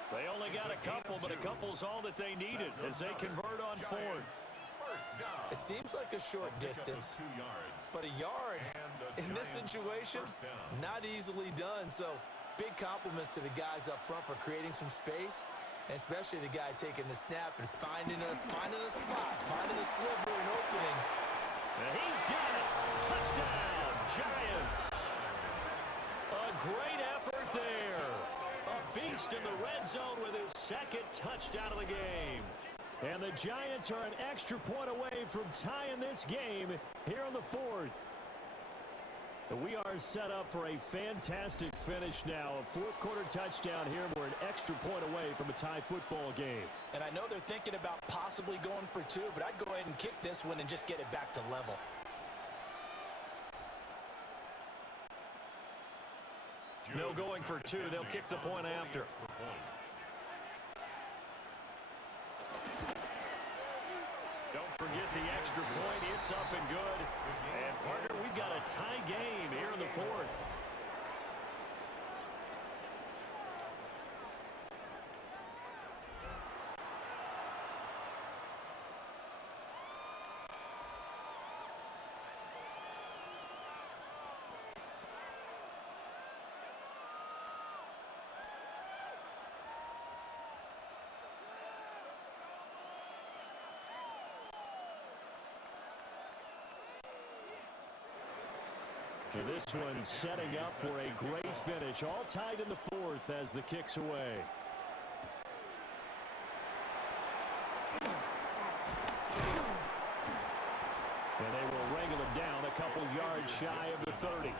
They only got a couple, but a couple's all that they needed as they convert on fourth. It seems like a short distance, but a yard in this situation, not easily done. So big compliments to the guys up front for creating some space, and especially the guy taking the snap and finding a spot, finding a sliver and opening. And he's got it. Touchdown, Giants. A great effort there. A beast in the red zone with his second touchdown of the game. And the Giants are an extra point away from tying this game here in the fourth. And we are set up for a fantastic finish now. A fourth quarter touchdown here. We're an extra point away from a tie football game. And I know they're thinking about possibly going for 2, but I'd go ahead and kick this one and just get it back to level. No going for two. They'll kick the point after. Don't forget the extra point. It's up and good. And, partner, we've got a tie game here in the fourth. This one setting up for a great finish. All tied in the fourth as the kick's away. And they will wrangle him down a couple yards shy of the 30.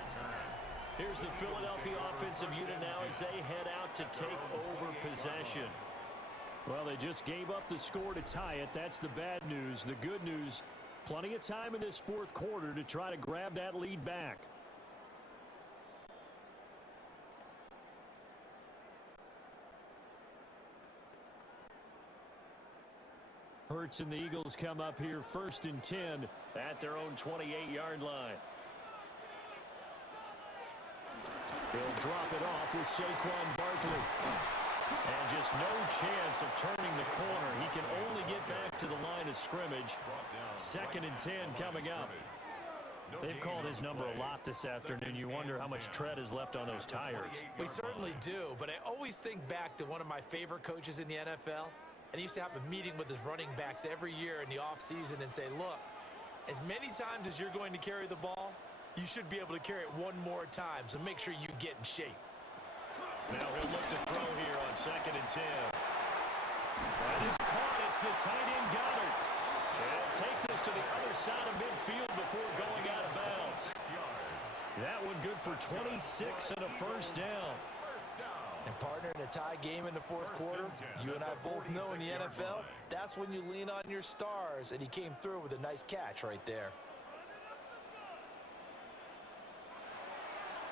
Here's the Philadelphia offensive unit now as they head out to take over possession. Well, they just gave up the score to tie it. That's the bad news. The good news, plenty of time in this fourth quarter to try to grab that lead back. Hurts and the Eagles come up here 1st and 10 at their own 28-yard line. He'll drop it off with Saquon Barkley. And just no chance of turning the corner. He can only get back to the line of scrimmage. 2nd and 10 coming up. They've called his number a lot this afternoon. You wonder how much tread is left on those tires. We certainly do, but I always think back to one of my favorite coaches in the NFL. And he used to have a meeting with his running backs every year in the offseason and say, look, as many times as you're going to carry the ball, you should be able to carry it one more time, so make sure you get in shape. Now he'll look to throw here on 2nd and 10. That is caught. It's the tight end Goddard. They'll take this to the other side of midfield before going out of bounds. That one good for 26 and a first down. And, partner, in a tie game in the fourth quarter, you and I both know in the NFL, that's when you lean on your stars, and he came through with a nice catch right there.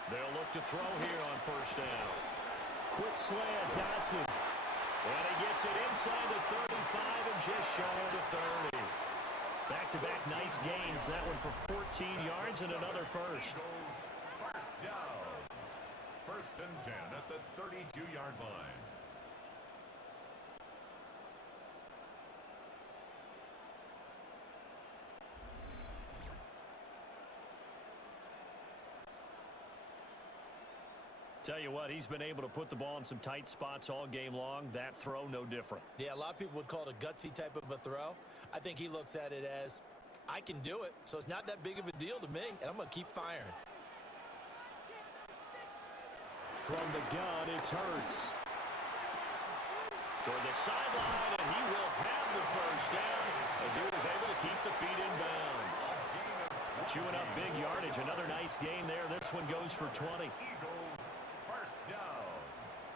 They'll look to throw here on 1st down. Quick slant, Dotson. And he gets it inside the 35 and just shy of the 30. Back-to-back nice gains. That one for 14 yards and another first. First down. 1st and 10 at the 32-yard line. Tell you what, he's been able to put the ball in some tight spots all game long. That throw, no different. Yeah, a lot of people would call it a gutsy type of a throw. I think he looks at it as, I can do it, so it's not that big of a deal to me, and I'm going to keep firing. From the gun, it's Hurts. Toward the sideline, and he will have the first down as he was able to keep the feet in bounds. Chewing up big yardage. Another nice gain there. This one goes for 20.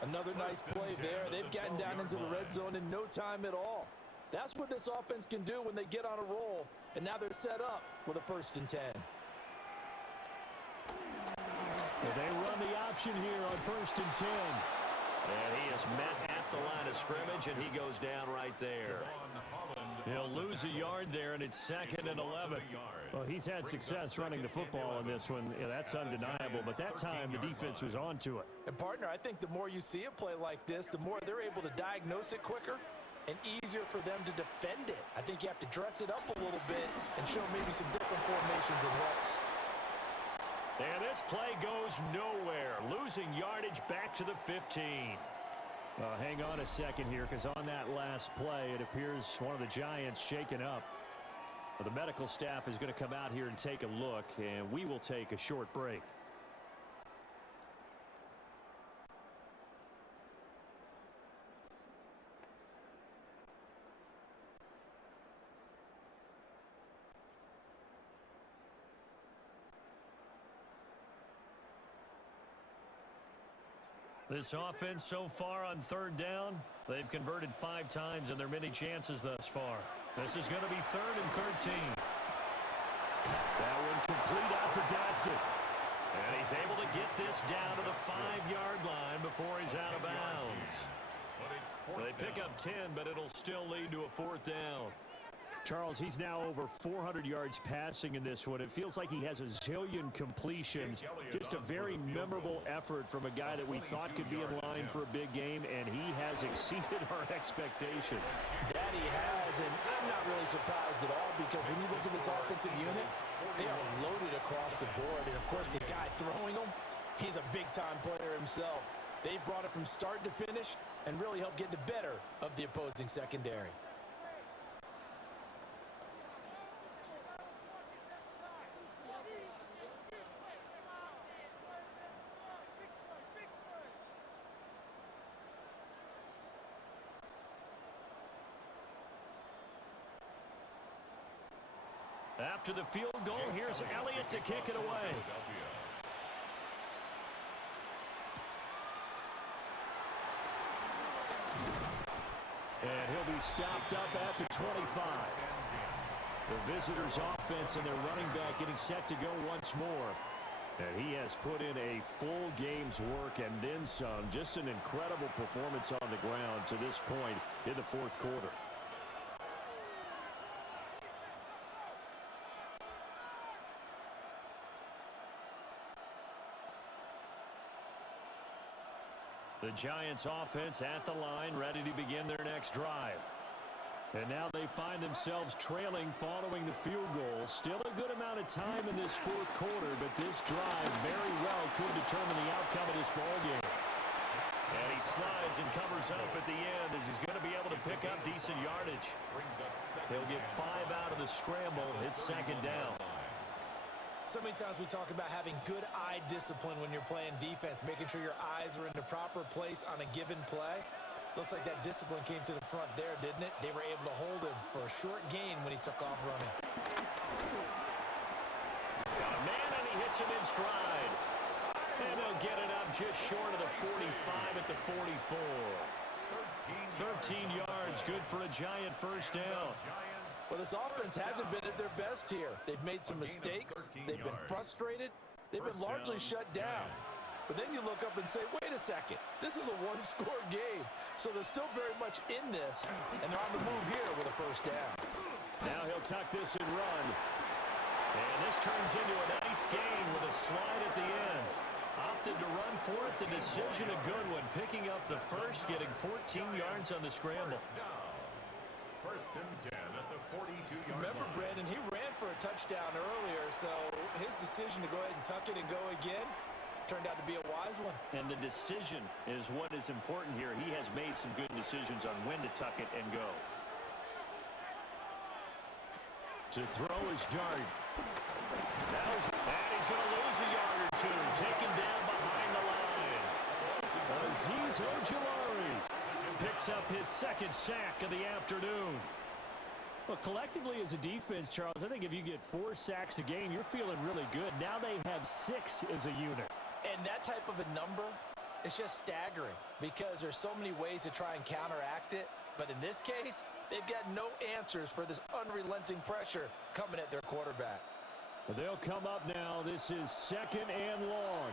Another nice play there. They've gotten down into the red zone in no time at all. That's what this offense can do when they get on a roll. And now they're set up with a 1st and 10. Well, they run the option here on 1st and 10. And he is met at the line of scrimmage, and he goes down right there. He'll lose a yard there, and it's 2nd and 11. Well, he's had success running the football in this one. Yeah, that's undeniable. But that time, the defense was onto it. And, partner, I think the more you see a play like this, the more they're able to diagnose it quicker and easier for them to defend it. I think you have to dress it up a little bit and show maybe some different formations and looks. And this play goes nowhere. Losing yardage back to the 15. Hang on a second here, because on that last play, it appears one of the Giants shaken up. Well, the medical staff is going to come out here and take a look, and we will take a short break. This offense so far on 3rd down, they've converted 5 times in their many chances thus far. This is going to be 3rd and 13. That one complete out to Dotson. And he's able to get this down to the 5-yard line before he's out of bounds. Well, they pick up 10, but it'll still lead to a 4th down. Charles, he's now over 400 yards passing in this one. It feels like he has a zillion completions. Just a very memorable effort from a guy that we thought could be in line for a big game, and he has exceeded our expectation. That he has, and I'm not really surprised at all because when you look at this offensive unit, they are loaded across the board. And, of course, the guy throwing them, he's a big-time player himself. They brought it from start to finish and really helped get the better of the opposing secondary. After the field goal, here's Elliott to kick it away. And he'll be stopped up at the 25. The visitors' offense and their running back getting set to go once more. And he has put in a full game's work and then some. Just an incredible performance on the ground to this point in the 4th quarter. The Giants offense at the line, ready to begin their next drive. And now they find themselves trailing following the field goal. Still a good amount of time in this 4th quarter, but this drive very well could determine the outcome of this ballgame. And he slides and covers up at the end as he's going to be able to pick up decent yardage. He'll get 5 out of the scramble. It's 2nd down. So many times we talk about having good eye discipline when you're playing defense, making sure your eyes are in the proper place on a given play. Looks like that discipline came to the front there, didn't it? They were able to hold him for a short gain when he took off running. Got a man, and he hits him in stride. And they'll get it up just short of the 45 at the 44. 13 yards, good for a Giant first down. Well, this offense hasn't been at their best here. They've made some mistakes. They've been frustrated. They've been largely shut down. But then you look up and say, wait a second. This is a one-score game. So they're still very much in this, and they're on the move here with a first down. Now he'll tuck this and run. And this turns into a nice gain with a slide at the end. Opted to run for it. The decision a good one. Picking up the first, getting 14 yards on the scramble. First and 10 at the 42-yard Remember, line. Brandon, he ran for a touchdown earlier, so his decision to go ahead and tuck it and go again turned out to be a wise one. And the decision is what is important here. He has made some good decisions on when to tuck it and go. To throw is Dart. And he's going to lose a yard or two. Taken down behind the line. Azeez Ojulari Picks up his 2nd sack of the afternoon. Well, collectively as a defense, Charles, I think if you get 4 sacks a game, you're feeling really good. Now they have 6 as a unit. And that type of a number is just staggering because there's so many ways to try and counteract it. But in this case, they've got no answers for this unrelenting pressure coming at their quarterback. They'll come up now. This is 2nd and long.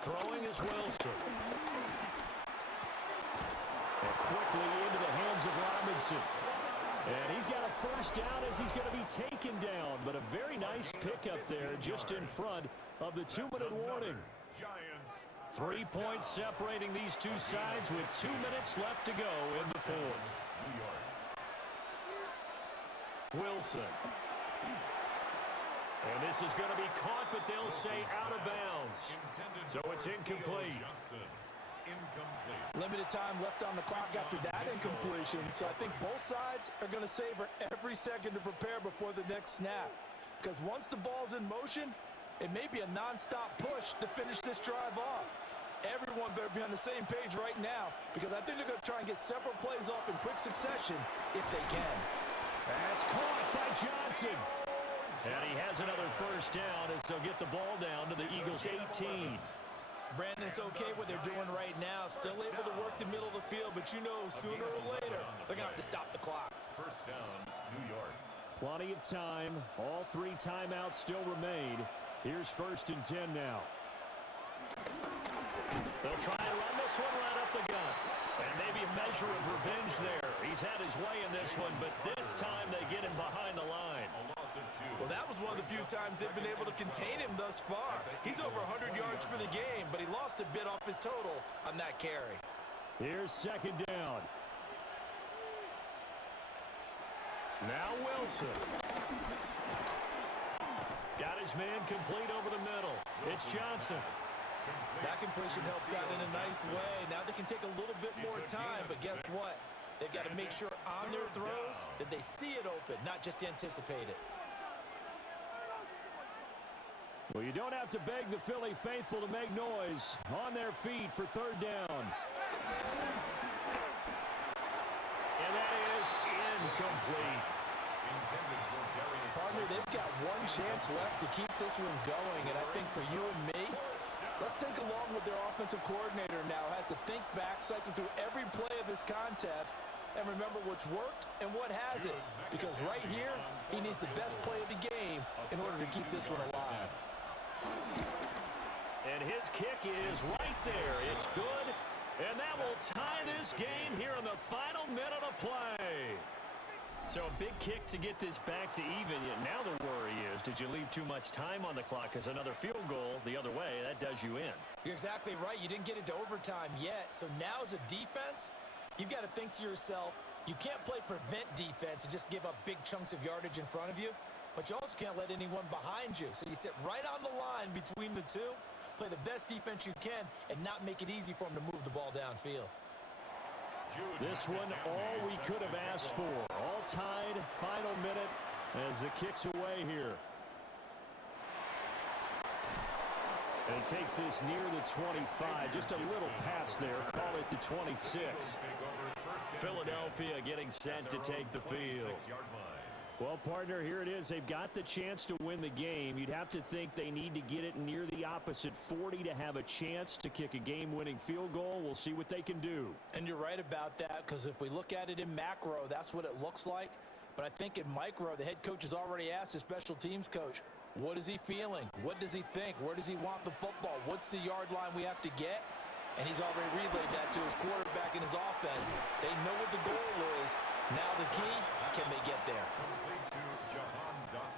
Throwing is Wilson. And quickly into the hands of Robinson. And he's got a first down as he's going to be taken down. But a very nice pickup there just in front of the 2-minute warning. 3 points separating these two sides with 2 minutes left to go in the 4th. Wilson. And this is going to be caught, but they'll say out of bounds. So it's incomplete. Limited time left on the clock after that incompletion. So I think both sides are going to savor every second to prepare before the next snap. Because once the ball's in motion, it may be a nonstop push to finish this drive off. Everyone better be on the same page right now because I think they're going to try and get several plays off in quick succession if they can. That's caught by Johnson. And he has another first down as they'll get the ball down to the Eagles' 18. Brandon, it's okay what they're doing right now. Still able to work the middle of the field, but you know sooner or later they're going to have to stop the clock. First down, New York. Plenty of time. All 3 timeouts still remain. Here's 1st and 10 now. They'll try and run this one right up the gut. And maybe a measure of revenge there. He's had his way in this one, but this time they get him behind the line. Well, that was one of the few times they've been able to contain him thus far. He's over 100 yards for the game, but he lost a bit off his total on that carry. Here's 2nd down. Now Wilson. Got his man complete over the middle. It's Johnson. That completion helps out in a nice way. Now they can take a little bit more time, but guess what? They've got to make sure on their throws that they see it open, not just anticipate it. Well, you don't have to beg the Philly faithful to make noise. On their feet for 3rd down. And that is incomplete. Partner, they've got one chance left to keep this one going, and I think for you and me, let's think along with their offensive coordinator now. Has to think back, cycle through every play of this contest, and remember what's worked and what hasn't. Because right here, he needs the best play of the game in order to keep this one alive. And his kick is right there. It's good, and that will tie this game here in the final minute of play. So a big kick to get this back to even. Now the worry is, did you leave too much time on the clock? Because another field goal the other way, that does you in. You're exactly right. You didn't get it to overtime yet. So now as a defense, you've got to think to yourself, you can't play prevent defense and just give up big chunks of yardage in front of you. But you also can't let anyone behind you. So you sit right on the line between the two, play the best defense you can, and not make it easy for them to move the ball downfield. This one, all we could have asked for. All tied, final minute as it kicks away here. And he takes this near the 25. Just a little pass there. Call it the 26. Philadelphia getting set to take the field. Well, partner, here it is. They've got the chance to win the game. You'd have to think they need to get it near the opposite 40 to have a chance to kick a game-winning field goal. We'll see what they can do. And you're right about that, because if we look at it in macro, that's what it looks like. But I think in micro, the head coach has already asked the special teams coach, what is he feeling? What does he think? Where does he want the football? What's the yard line we have to get? And he's already relayed that to his quarterback and his offense. They know what the goal is. Now the key, can they get there? Complete to Jaxson Dart.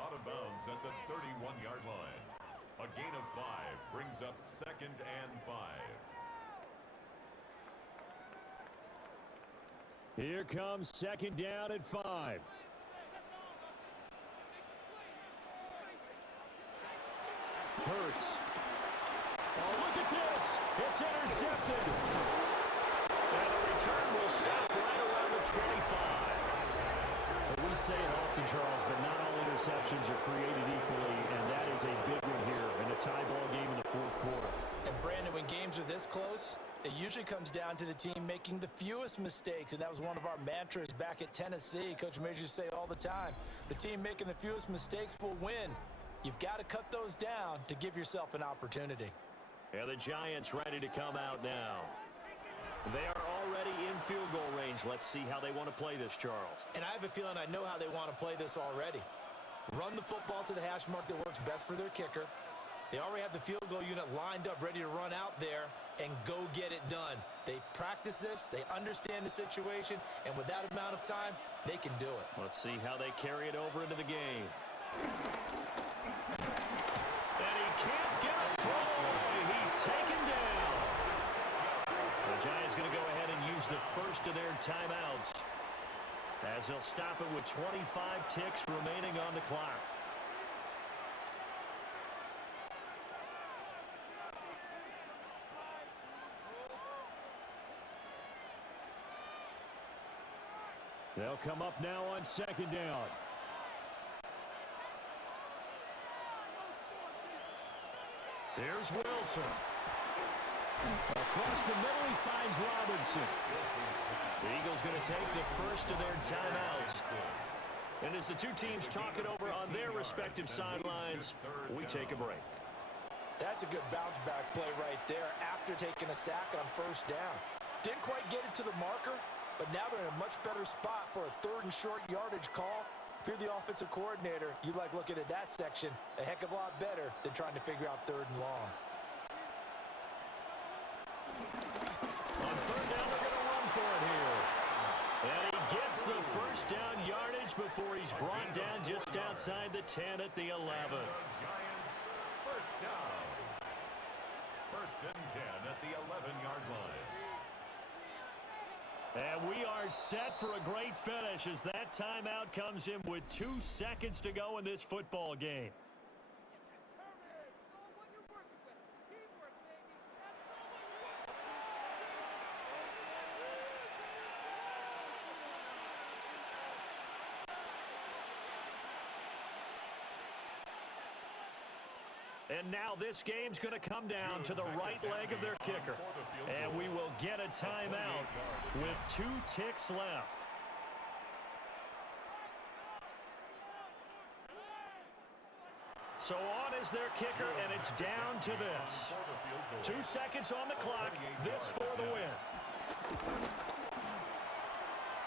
Out of bounds at the 31-yard line. A gain of 5 brings up 2nd and 5. Here comes 2nd down at 5. Hurts. Oh, look at this. It's intercepted. And the return will stop right around the 25. Well, we say it often, Charles, but not all interceptions are created equally, and that is a big one here in a tie ball game in the 4th quarter. And Brandon, when games are this close, it usually comes down to the team making the fewest mistakes, and that was one of our mantras back at Tennessee. Coach Major used to say all the time, the team making the fewest mistakes will win. You've got to cut those down to give yourself an opportunity. And the Giants ready to come out now. They are already in field goal range. Let's see how they want to play this, Charles. And I have a feeling I know how they want to play this already. Run the football to the hash mark that works best for their kicker. They already have the field goal unit lined up, ready to run out there and go get it done. They practice this, they understand the situation, and with that amount of time, they can do it. Let's see how they carry it over into the game. And he can't get a throw. He's taken down. The Giants going to go ahead and use the first of their timeouts, as they'll stop it with 25 ticks remaining on the clock. They'll come up now on 2nd down. Here's Wilson. Across the middle, he finds Robinson. The Eagles going to take the first of their timeouts. And as the two teams talk it over on their respective sidelines, we take a break. That's a good bounce back play right there after taking a sack on 1st down. Didn't quite get it to the marker, but now they're in a much better spot for a 3rd and short yardage call. If you're the offensive coordinator, you like looking at that section a heck of a lot better than trying to figure out 3rd and long. On 3rd down, they're going to run for it here. And he gets the first down yardage before he's brought down just outside the 10 at the 11. Giants, first down. 1st and 10 at the 11-yard line. And we are set for a great finish as that timeout comes in with 2 seconds to go in this football game. And now this game's going to come down to the right leg of their kicker. And we will get a timeout with 2 ticks left. So on is their kicker, and it's down to this. 2 seconds on the clock. This for the win.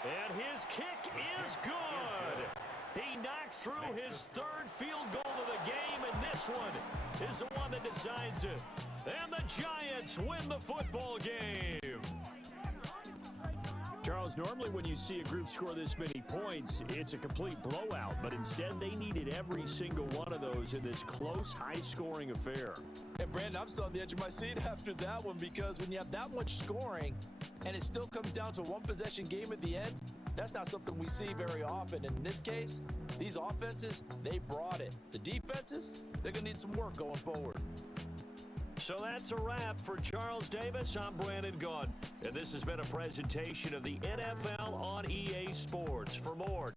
And his kick is good. He knocks through his 3rd field goal of the game, and this one is the one that decides it. And the Giants win the football game. Charles, normally when you see a group score this many points, it's a complete blowout. But instead, they needed every single one of those in this close, high-scoring affair. And, Brandon, I'm still on the edge of my seat after that one because when you have that much scoring and it still comes down to a one-possession game at the end, that's not something we see very often. And in this case, these offenses, they brought it. The defenses, they're going to need some work going forward. So that's a wrap for Charles Davis. I'm Brandon Gaudin, and this has been a presentation of the NFL on EA Sports. For more